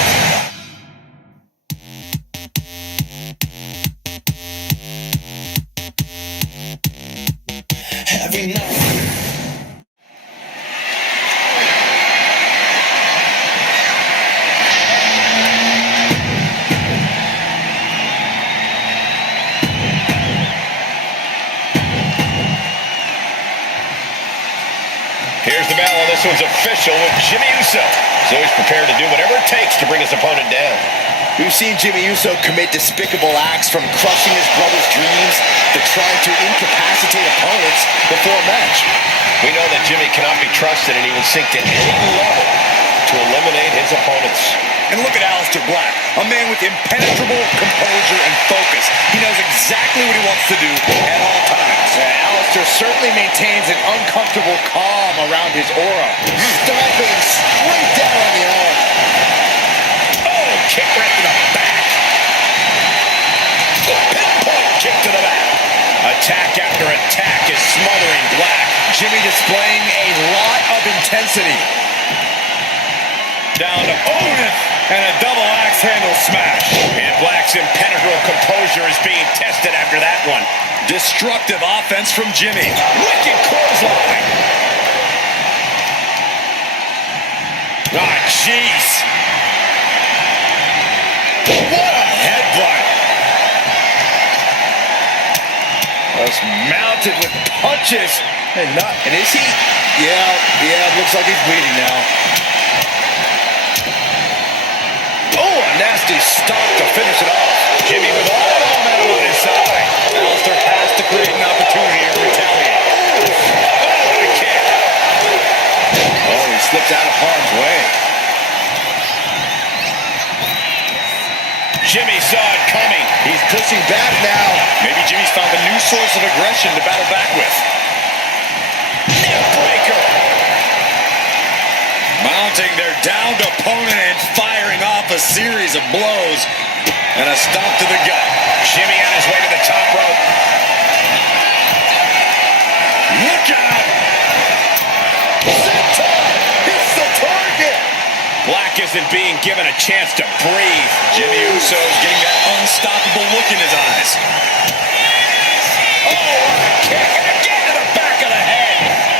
Every night. Here's the battle. This one's official with Jimmy Uso. So he's prepared to do whatever it takes to bring his opponent down. We've seen Jimmy Uso commit despicable acts, from crushing his brother's dreams to trying to incapacitate opponents before a match. We know that Jimmy cannot be trusted, and he will sink to any level to eliminate his opponents. And look at Aleister Black, a man with impenetrable composure and focus. He knows exactly what he wants to do at all times. Aleister certainly maintains an uncomfortable calm around his aura. Stomping straight down on the arm. Oh, kick right to the back. Pinpoint kick to the back. Attack after attack is smothering Black. Jimmy displaying a lot of intensity. Down to Otis. And a double axe handle smash. And Black's impenetrable composure is being tested after that one. Destructive offense from Jimmy. Wicked clothesline. Ah, jeez. What a headbutt. Just mounted with punches. And is he? Yeah, it looks like he's bleeding now. Oh, a nasty stomp to finish it off. Jimmy with all the momentum on his side. Aleister has to create an opportunity to retaliate. Oh, what a kick. Oh, he slipped out of harm's way. Jimmy saw it coming. He's pushing back now. Maybe Jimmy's found a new source of aggression to battle back with. Neckbreaker. Mounting their downed opponent and firing off a series of blows. And a stomp to the gut. Jimmy on his way to the top rope. Look out! Center! It's the target! Black isn't being given a chance to breathe. Jimmy Uso's getting that unstoppable look in his eyes. Oh, what a kick. And again to the back of the head.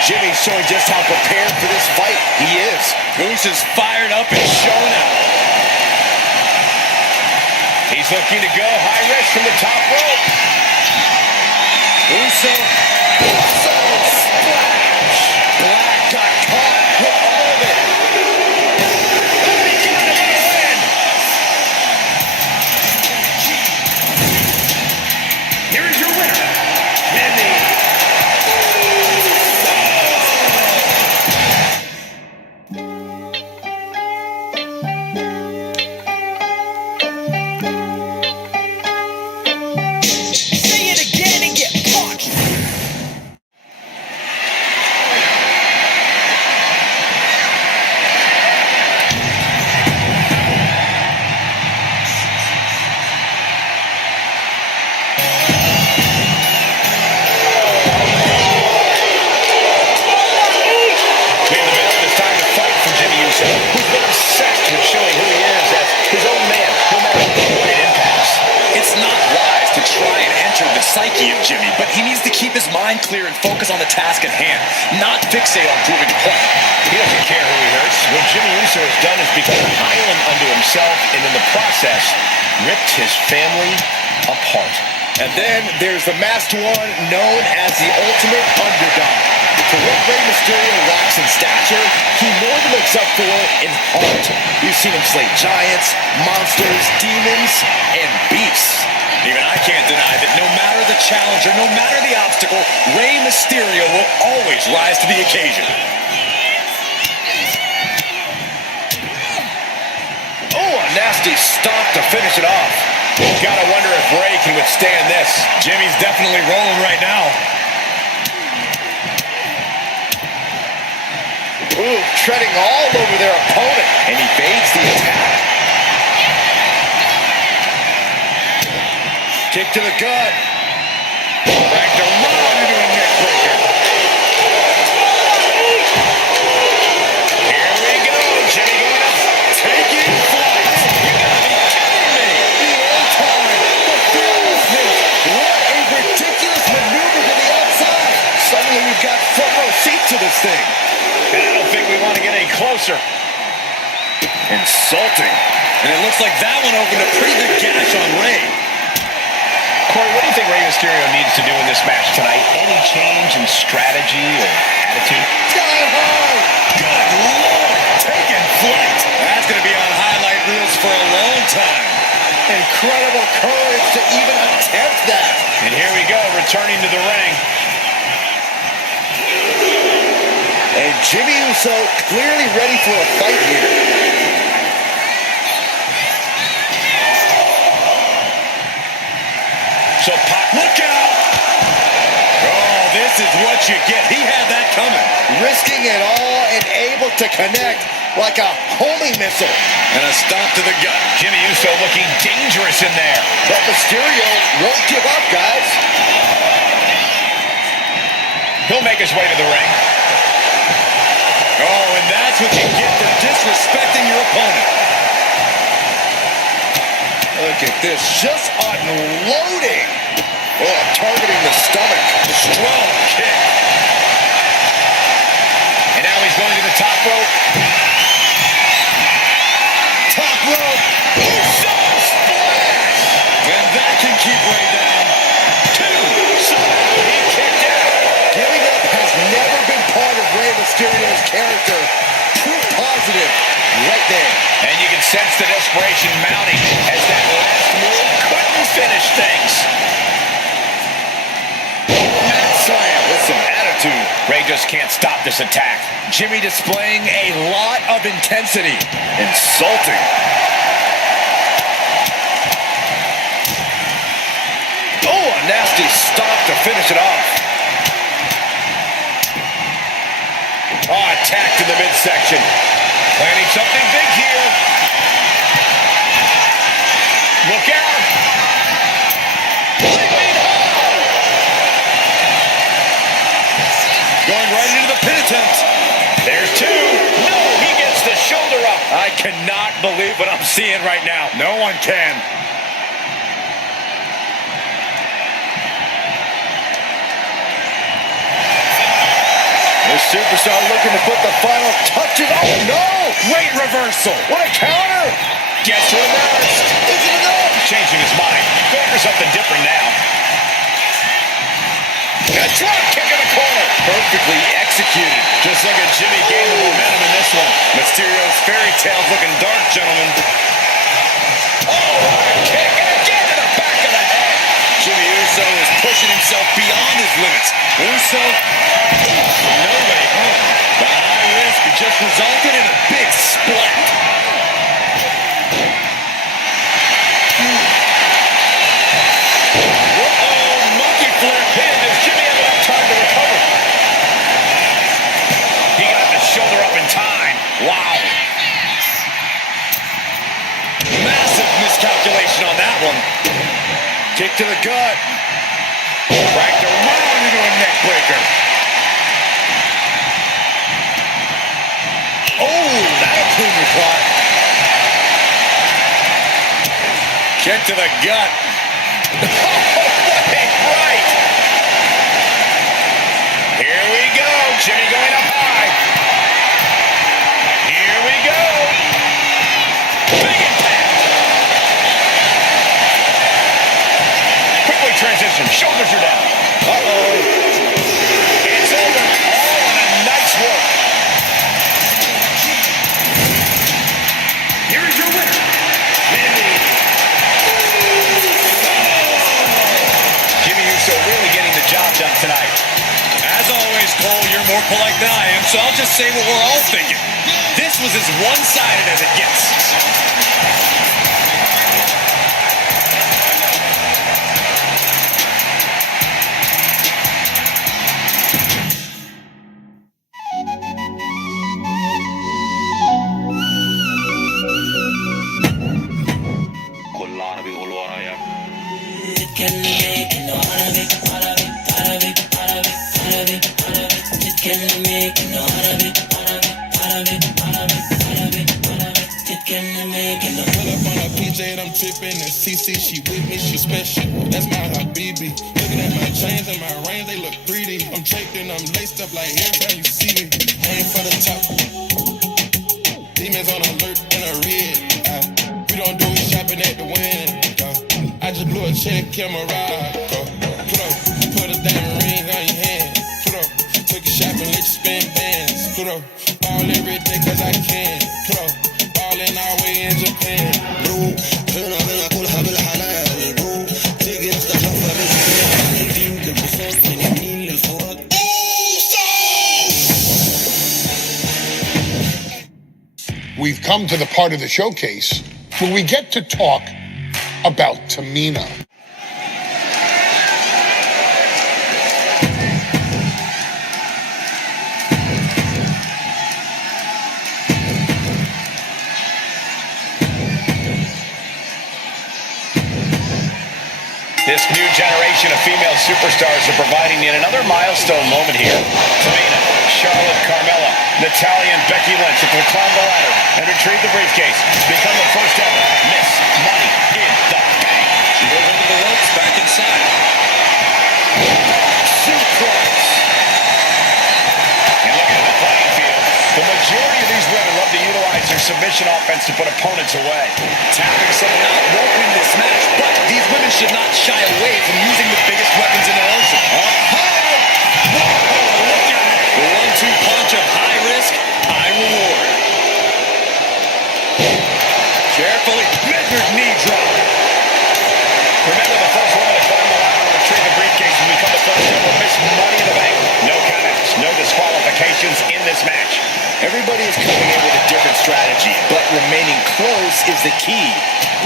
Jimmy's showing just how prepared for this fight he is. Uso's fired up and showing out. He's looking to go high risk from the top rope. Uso Splash! Black got caught with all of it. And he got him in a win. Here is your winner, Jimmy try and enter the psyche of Jimmy, but he needs to keep his mind clear and focus on the task at hand, not fixate on proving a point. He doesn't care who he hurts. What Jimmy Uso has done is become an island unto himself, and in the process, ripped his family apart. And then there's the masked one known as the ultimate underdog. For what Rey Mysterio lacks in stature, he more than makes up for in heart. You've seen him slay giants, monsters, demons, and beasts. Even I can't deny that no matter the challenge or no matter the obstacle, Rey Mysterio will always rise to the occasion. Oh, a nasty stomp to finish it off. Gotta wonder if Rey can withstand this. Jimmy's definitely rolling right now. Ooh, treading all over their opponent, and he evades the attack. Kick to the gut. Back to run into a neck breaker. Here we go. Jimmy going up. Taking flight. You gotta be kidding me. The old time, the fearlessness. What a ridiculous maneuver to the outside. Suddenly we've got front row seats to this thing. And I don't think we want to get any closer. Insulting. And it looks like that one opened a pretty good gash on Rey. Corey, what do you think Rey Mysterio needs to do in this match tonight? Any change in strategy or attitude? Sky high. Good Lord. Taking flight. That's going to be on highlight reels for a long time. Incredible courage to even attempt that. And here we go, returning to the ring. And Jimmy Uso clearly ready for a fight here. So Pac, look out! Oh, this is what you get. He had that coming. Risking it all and able to connect like a homing missile. And a stomp to the gut. Jimmy Uso looking dangerous in there. But Mysterio won't give up, guys. He'll make his way to the ring. Oh, and that's what you get for disrespecting your opponent. Look at this, just unloading. Oh, targeting the stomach. Strong kick. And now he's going to the top rope. Top rope. Uso splash. And that can keep Rey down. 2. So he kicked out. Giving up has never been part of Rey Mysterio's character. Proof positive right there. And you can sense the desperation mounting as that last move couldn't finish things. Mat slam with some attitude. Rey just can't stop this attack. Jimmy displaying a lot of intensity. Insulting. Oh, a nasty stomp to finish it off. Oh, attacked in the midsection. Planning something big here. Look out. Going right into the pin attempt. There's 2. No, he gets the shoulder up. I cannot believe what I'm seeing right now. No one can. The superstar looking to put the final touches. Oh, no! Great reversal. What a counter! Gets reversed. Is it enough? Changing his mind. Going for something different now. A drop kick in the corner. Perfectly executed. Just like a Jimmy gained the momentum in this one. Mysterio's fairy tale's looking dark, gentlemen. Oh, kick and again to the back of the head. Jimmy Uso is pushing himself beyond his limits. Uso, no way home. The high risk just resulted in a big splat. Uh-oh, monkey flip pin. Does Jimmy have enough time to recover? He got the shoulder up in time. Wow. Massive miscalculation on that one. Kick to the gut. Cracked around into a neck breaker. Oh, that'll clean your clock. Kick to the gut. Jimmy going up high. Here we go. Big impact. Quickly transition. Shoulders are down. Uh-oh. It's over. All in a nice work. Here is your winner, Jimmy Uso really getting the job done tonight. As always, Cole, you're more polite than I am, so I'll just say what we're all thinking. This was as one-sided as it gets. I'm tripping and CC, she with me, she special. That's my habibi. Looking at my chains and my rings, they look 3D. I'm draped and I'm laced up like every time you see me. Aim for the top. Demons on alert in a red. We don't do it shopping at the wind. I just blew a check, camera. Put a diamond ring on your hand. Took a shopping, let you spend bands. Ball every day cause I can. Ballin' all way in Japan. We've come to the part of the showcase where we get to talk about Tamina. This new generation of female superstars are providing yet another milestone moment here. Tamina, Charlotte, Carmella, Natalya, and Becky Lynch will climb the ladder and retrieve the briefcase. Become the first ever Miss Money in the Bank. She goes under the ropes, back inside. Suplex. And looking at the playing field, the majority of these women love to utilize their submission offense to put opponents away. Tapping someone out won't win this match, but these women should not shy away from using the biggest weapons in their arsenal. Whoa, look at it. The 1-2 punch of high risk, high reward. Carefully measured knee drop. Remember, the first woman to climb the ladder and retrieve the briefcase will become the first ever Miss Money in the Bank. No countouts, no disqualifications in this match. Everybody is coming in with a different strategy, but remaining close is the key.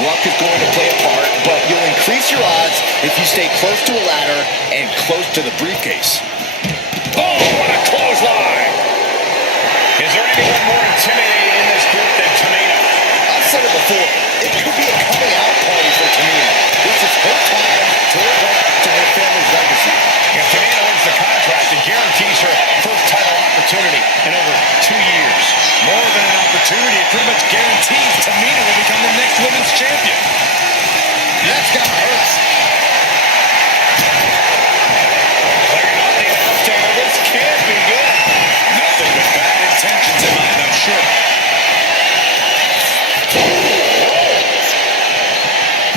Luck is going to play a part, but you'll increase your odds if you stay close to a ladder and close to the briefcase. Oh, what a clothesline! Is there anyone more intimidating in this group than Tamina? I've said it before, it could be a coming out party for Tamina. This is her time to live up to her family's legacy. If Tamina wins the contract, it guarantees her first title opportunity in over 2 years. More than an opportunity, it pretty much guarantees Tamina will become the next women's champion. That's gotta hurt. Clearing out the announce table, this can't be good. Nothing but bad intentions in mind, I'm sure.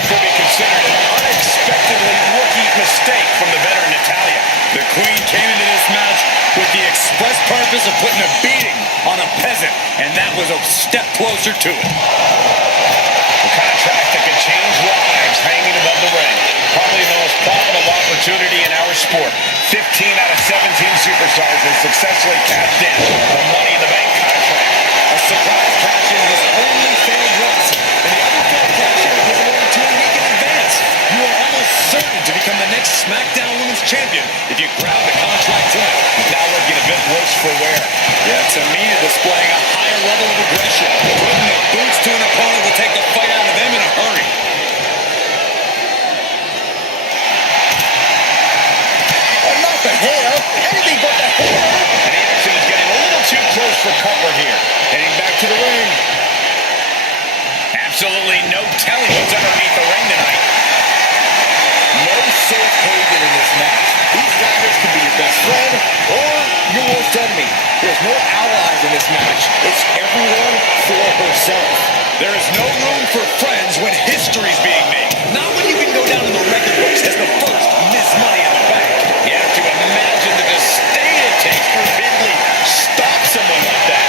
Could be considered an unexpectedly rookie mistake from the veteran Natalya. The Queen came into this match with the express purpose of putting a beating on a peasant, and that was a step closer to it. A contract that could change lives hanging above the ring. Probably the most profitable opportunity in our sport. 15 out of 17 superstars have successfully cashed in the Money in the Bank contract. A surprise cash-in has only failed once, and the other failed cash-in was awarded to a week in advance. You are almost certain to become the next SmackDown Women's Champion if you grab the contract tonight. Now looking a bit worse for wear. Yeah, Tamina displaying a higher level of aggression. Putting the boots to an opponent will take the fight out of them in a hurry. Not the hair, anything but the hair. And Anderson is getting a little too close for comfort here. Heading back to the ring. Absolutely no telling what's underneath the ring tonight. No safe haven in this match. These ladders can be your best friend or your worst enemy. this match. It's everyone for herself. There is no room for friends when history's being made. Not when you can go down in the record books as the first Miss Money in the Bank. You have to imagine the disdain it takes for Ridley stop someone like that.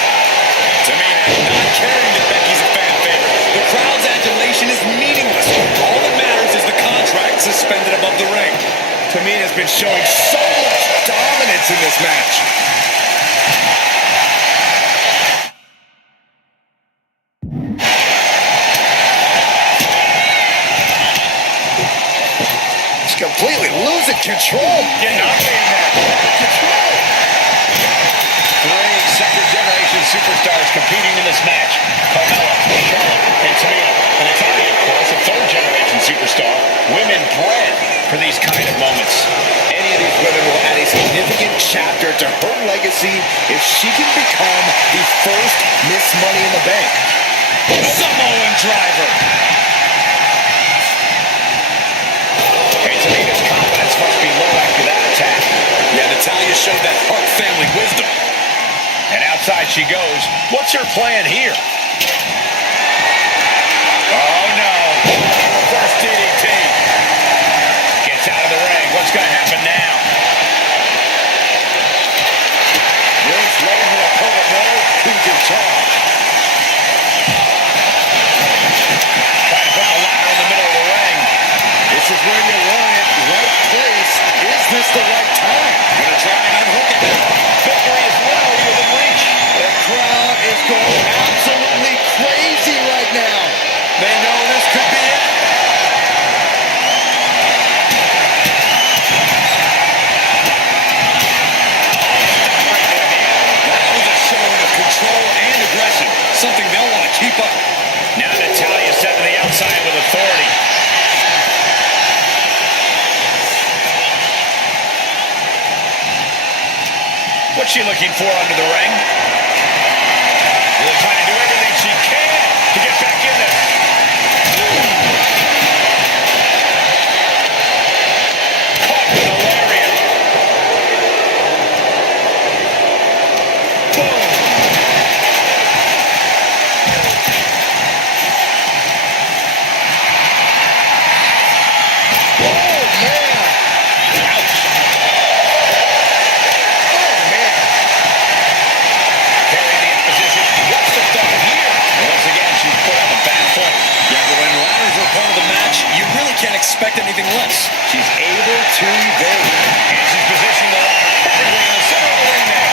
Tamina not caring that Becky's a fan favorite. The crowd's adulation is meaningless. All that matters is the contract suspended above the ring. Tamina's been showing so much dominance in this match. Completely losing control. Getting ugly in there. Control. Three second-generation superstars competing in this match. Carmella, Charlotte, and Tamina. And Natalia, of course, a third-generation superstar. Women bred for these kind of moments. Any of these women will add a significant chapter to her legacy if she can become the first Miss Money in the Bank. Samoan driver. Tamina's confidence must be low after that attack. Yeah, Natalia showed that Hart family wisdom. And outside she goes. What's her plan here? Oh, no. Reverse DDT. Gets out of the ring. What's going to happen now? Vince letting her opponent know who's in charge. Trying to put the ladder in the middle of the ring. This is where you want it. Right place. Is this the right time? Gonna try and unhook it now. Victory is well within reach. The crowd is going absolutely crazy right now. They know this could be it. That was a showing of control and aggression. Something they'll want to keep up. Now Natalia set to the outside with authority. What's she looking for under the ring? Really trying to do everything she can to get back in there. Caught with a lariat. Boom. Oh, man. Ouch. Carrying the opposition. What's the thought here? Once again, she's put on a bad foot. Yeah, but when ladders are part of the match, you really can't expect anything less. She's able to evade. And she's positioning the ladder perfectly in the center of the ring now.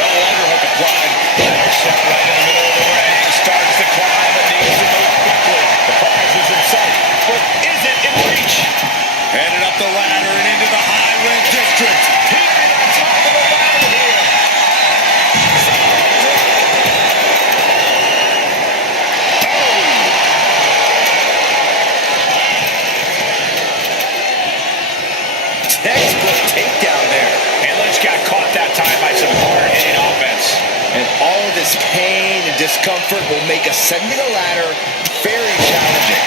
Double underhook applied. Ladder set right in the middle of the ring. Starts to climb, but needs to move quickly. The prize is in sight, but is it in reach? Headed up the ladder and into the high red district. Peering on top of the ladder here. Textbook takedown there. And Lynch got caught that time by some hard-hitting offense. And all of this pain and discomfort will make ascending a ladder very challenging.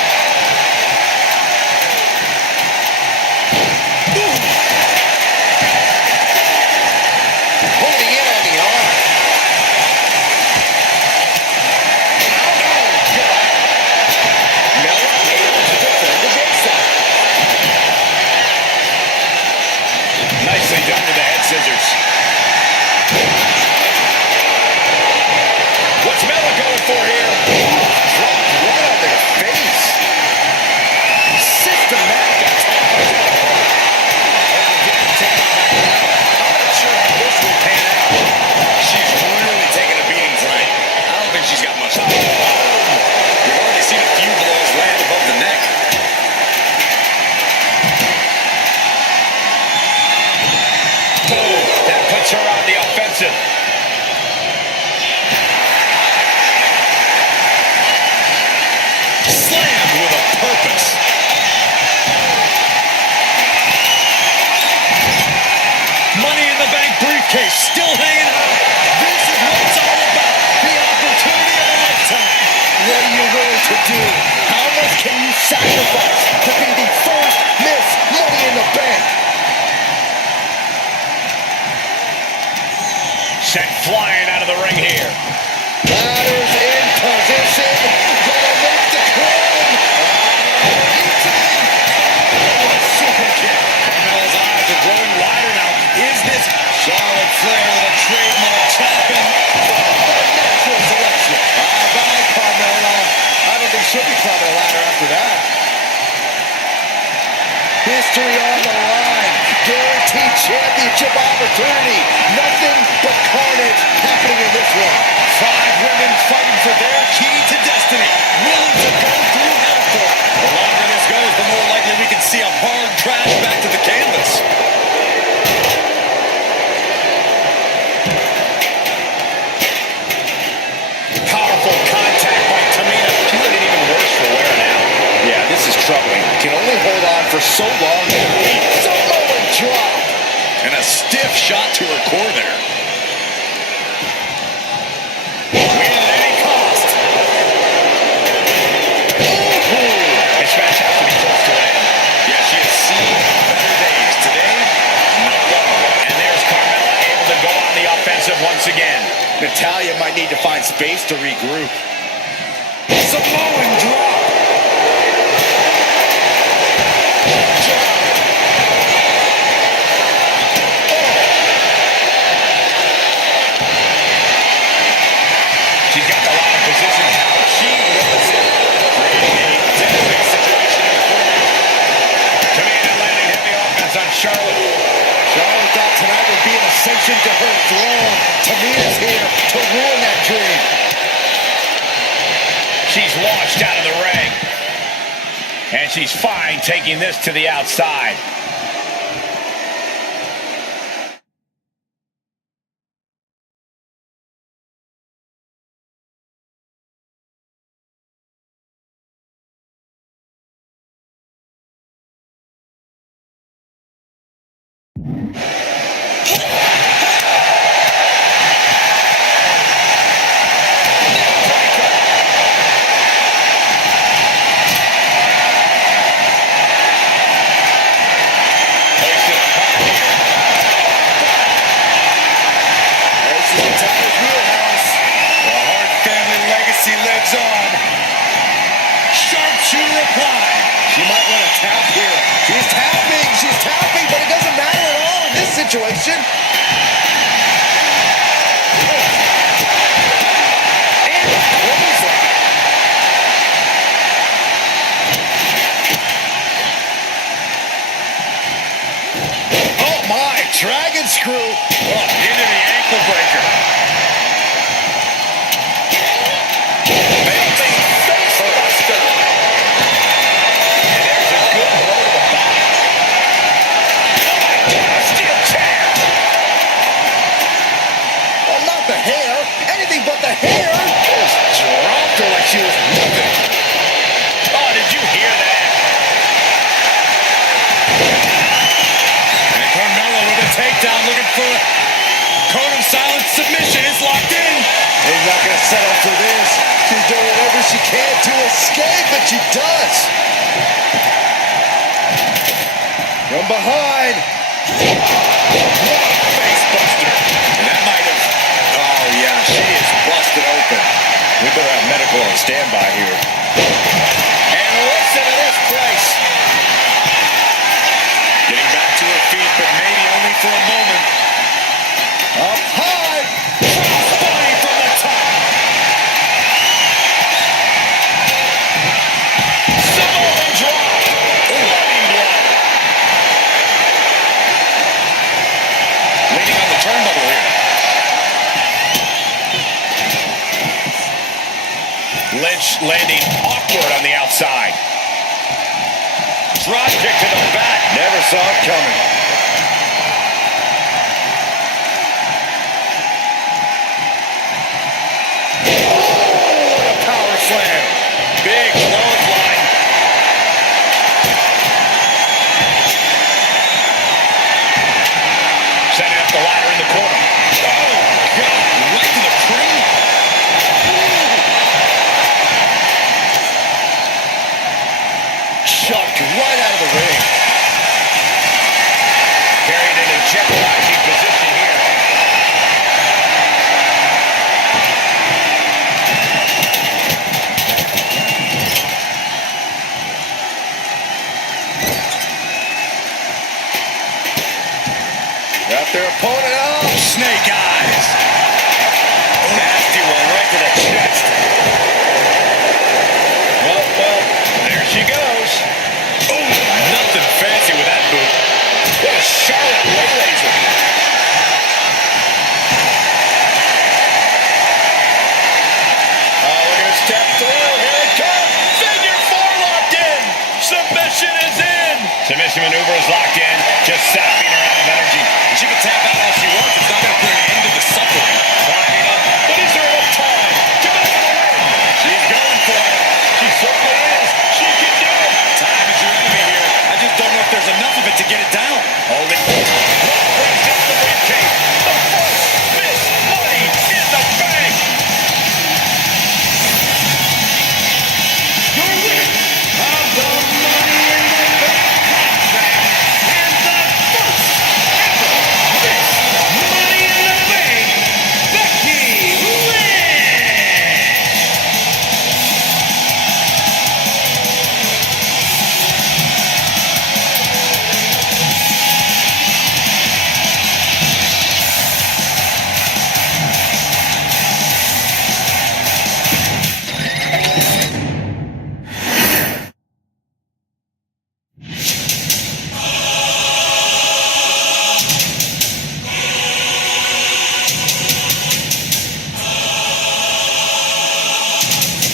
Holding in on the arm. Mella able to defend the baseline. Nicely done with the head scissors. What's Mella going for here? Dropped right on their face. Systematic attack. I'm not sure how this will pan out. She's really taking a beating tonight. I don't think she's got much time. We've already seen a few blows land above the neck. Boom. That puts her on the offensive. Slammed with a purpose. Money in the Bank briefcase still hanging out. This is what it's all about. The opportunity of a lifetime. What are you willing to do? How much can you sacrifice to be the first Miss Money in the Bank? Sent flying out of the ring here. Ladder's in position. Gonna make the claim. Super kick. Carmella's eyes are growing wider now. Is this Charlotte Flair with a trademark chopping? Natural selection. Bye, Carmella. I don't think she'll be climbing a ladder after that. History on the line. Guaranteed championship opportunity. Nothing but carnage happening in this one. 5 women fighting for their key to destiny. Willing to go through hell for it. The longer this goes, the more likely we can see a hard crash back to the canvas. Powerful contact by Tamina. She's looking even worse for wear now. Yeah, this is troubling. Can only hold on for so long. Samoan drop. And a stiff shot to her core there. Win at any cost. This match has to be close to an end. Yeah, she has seen better days. Today, not one. And there's Carmella able to go on the offensive once again. Natalya might need to find space to regroup. Samoan drop. She's got the line of positions how she wants it. Creating a deadly situation in the corner. Tamina landing heavy offense on Charlotte. Charlotte thought tonight would be an ascension to her throne. Tamina's here to ruin that dream. She's launched out of the ring. And she's fine taking this to the outside. Lives on. Sharpshooter apply. She might want to tap here. She's tapping, but it doesn't matter at all in this situation. Oh my, dragon screw. Into the ankle breaker. But the hair just dropped her like she was nothing. Oh, did you hear that? And Carmella with a takedown, looking for a code of silence submission. Is locked in. He's not going to settle for this. She's doing whatever she can to escape, and she does. From behind. Face buster. And that might have... Oh, yeah, she is busted open. We better have medical on standby here. And listen to this place. Getting back to her feet, but maybe only for a moment. Up high. Crossbody from the top. Samoan drop. Bloody blood. Leaning on the turnbuckle here. Lynch landing awkward on the outside. Drop kick to the back. Never saw it coming. Oh, what a power slam. Big clothesline. Setting up the ladder in the corner. Oh, God, right to the crane. Chucked right out of the ring. snake eyes. Nasty one right to the chest. Well, there she goes. Oh, nothing fancy with that boot. What a Charlotte Waylaser. Oh, look at his step through. Here it comes. Figure 4 locked in. Submission is in. Submission maneuver is locked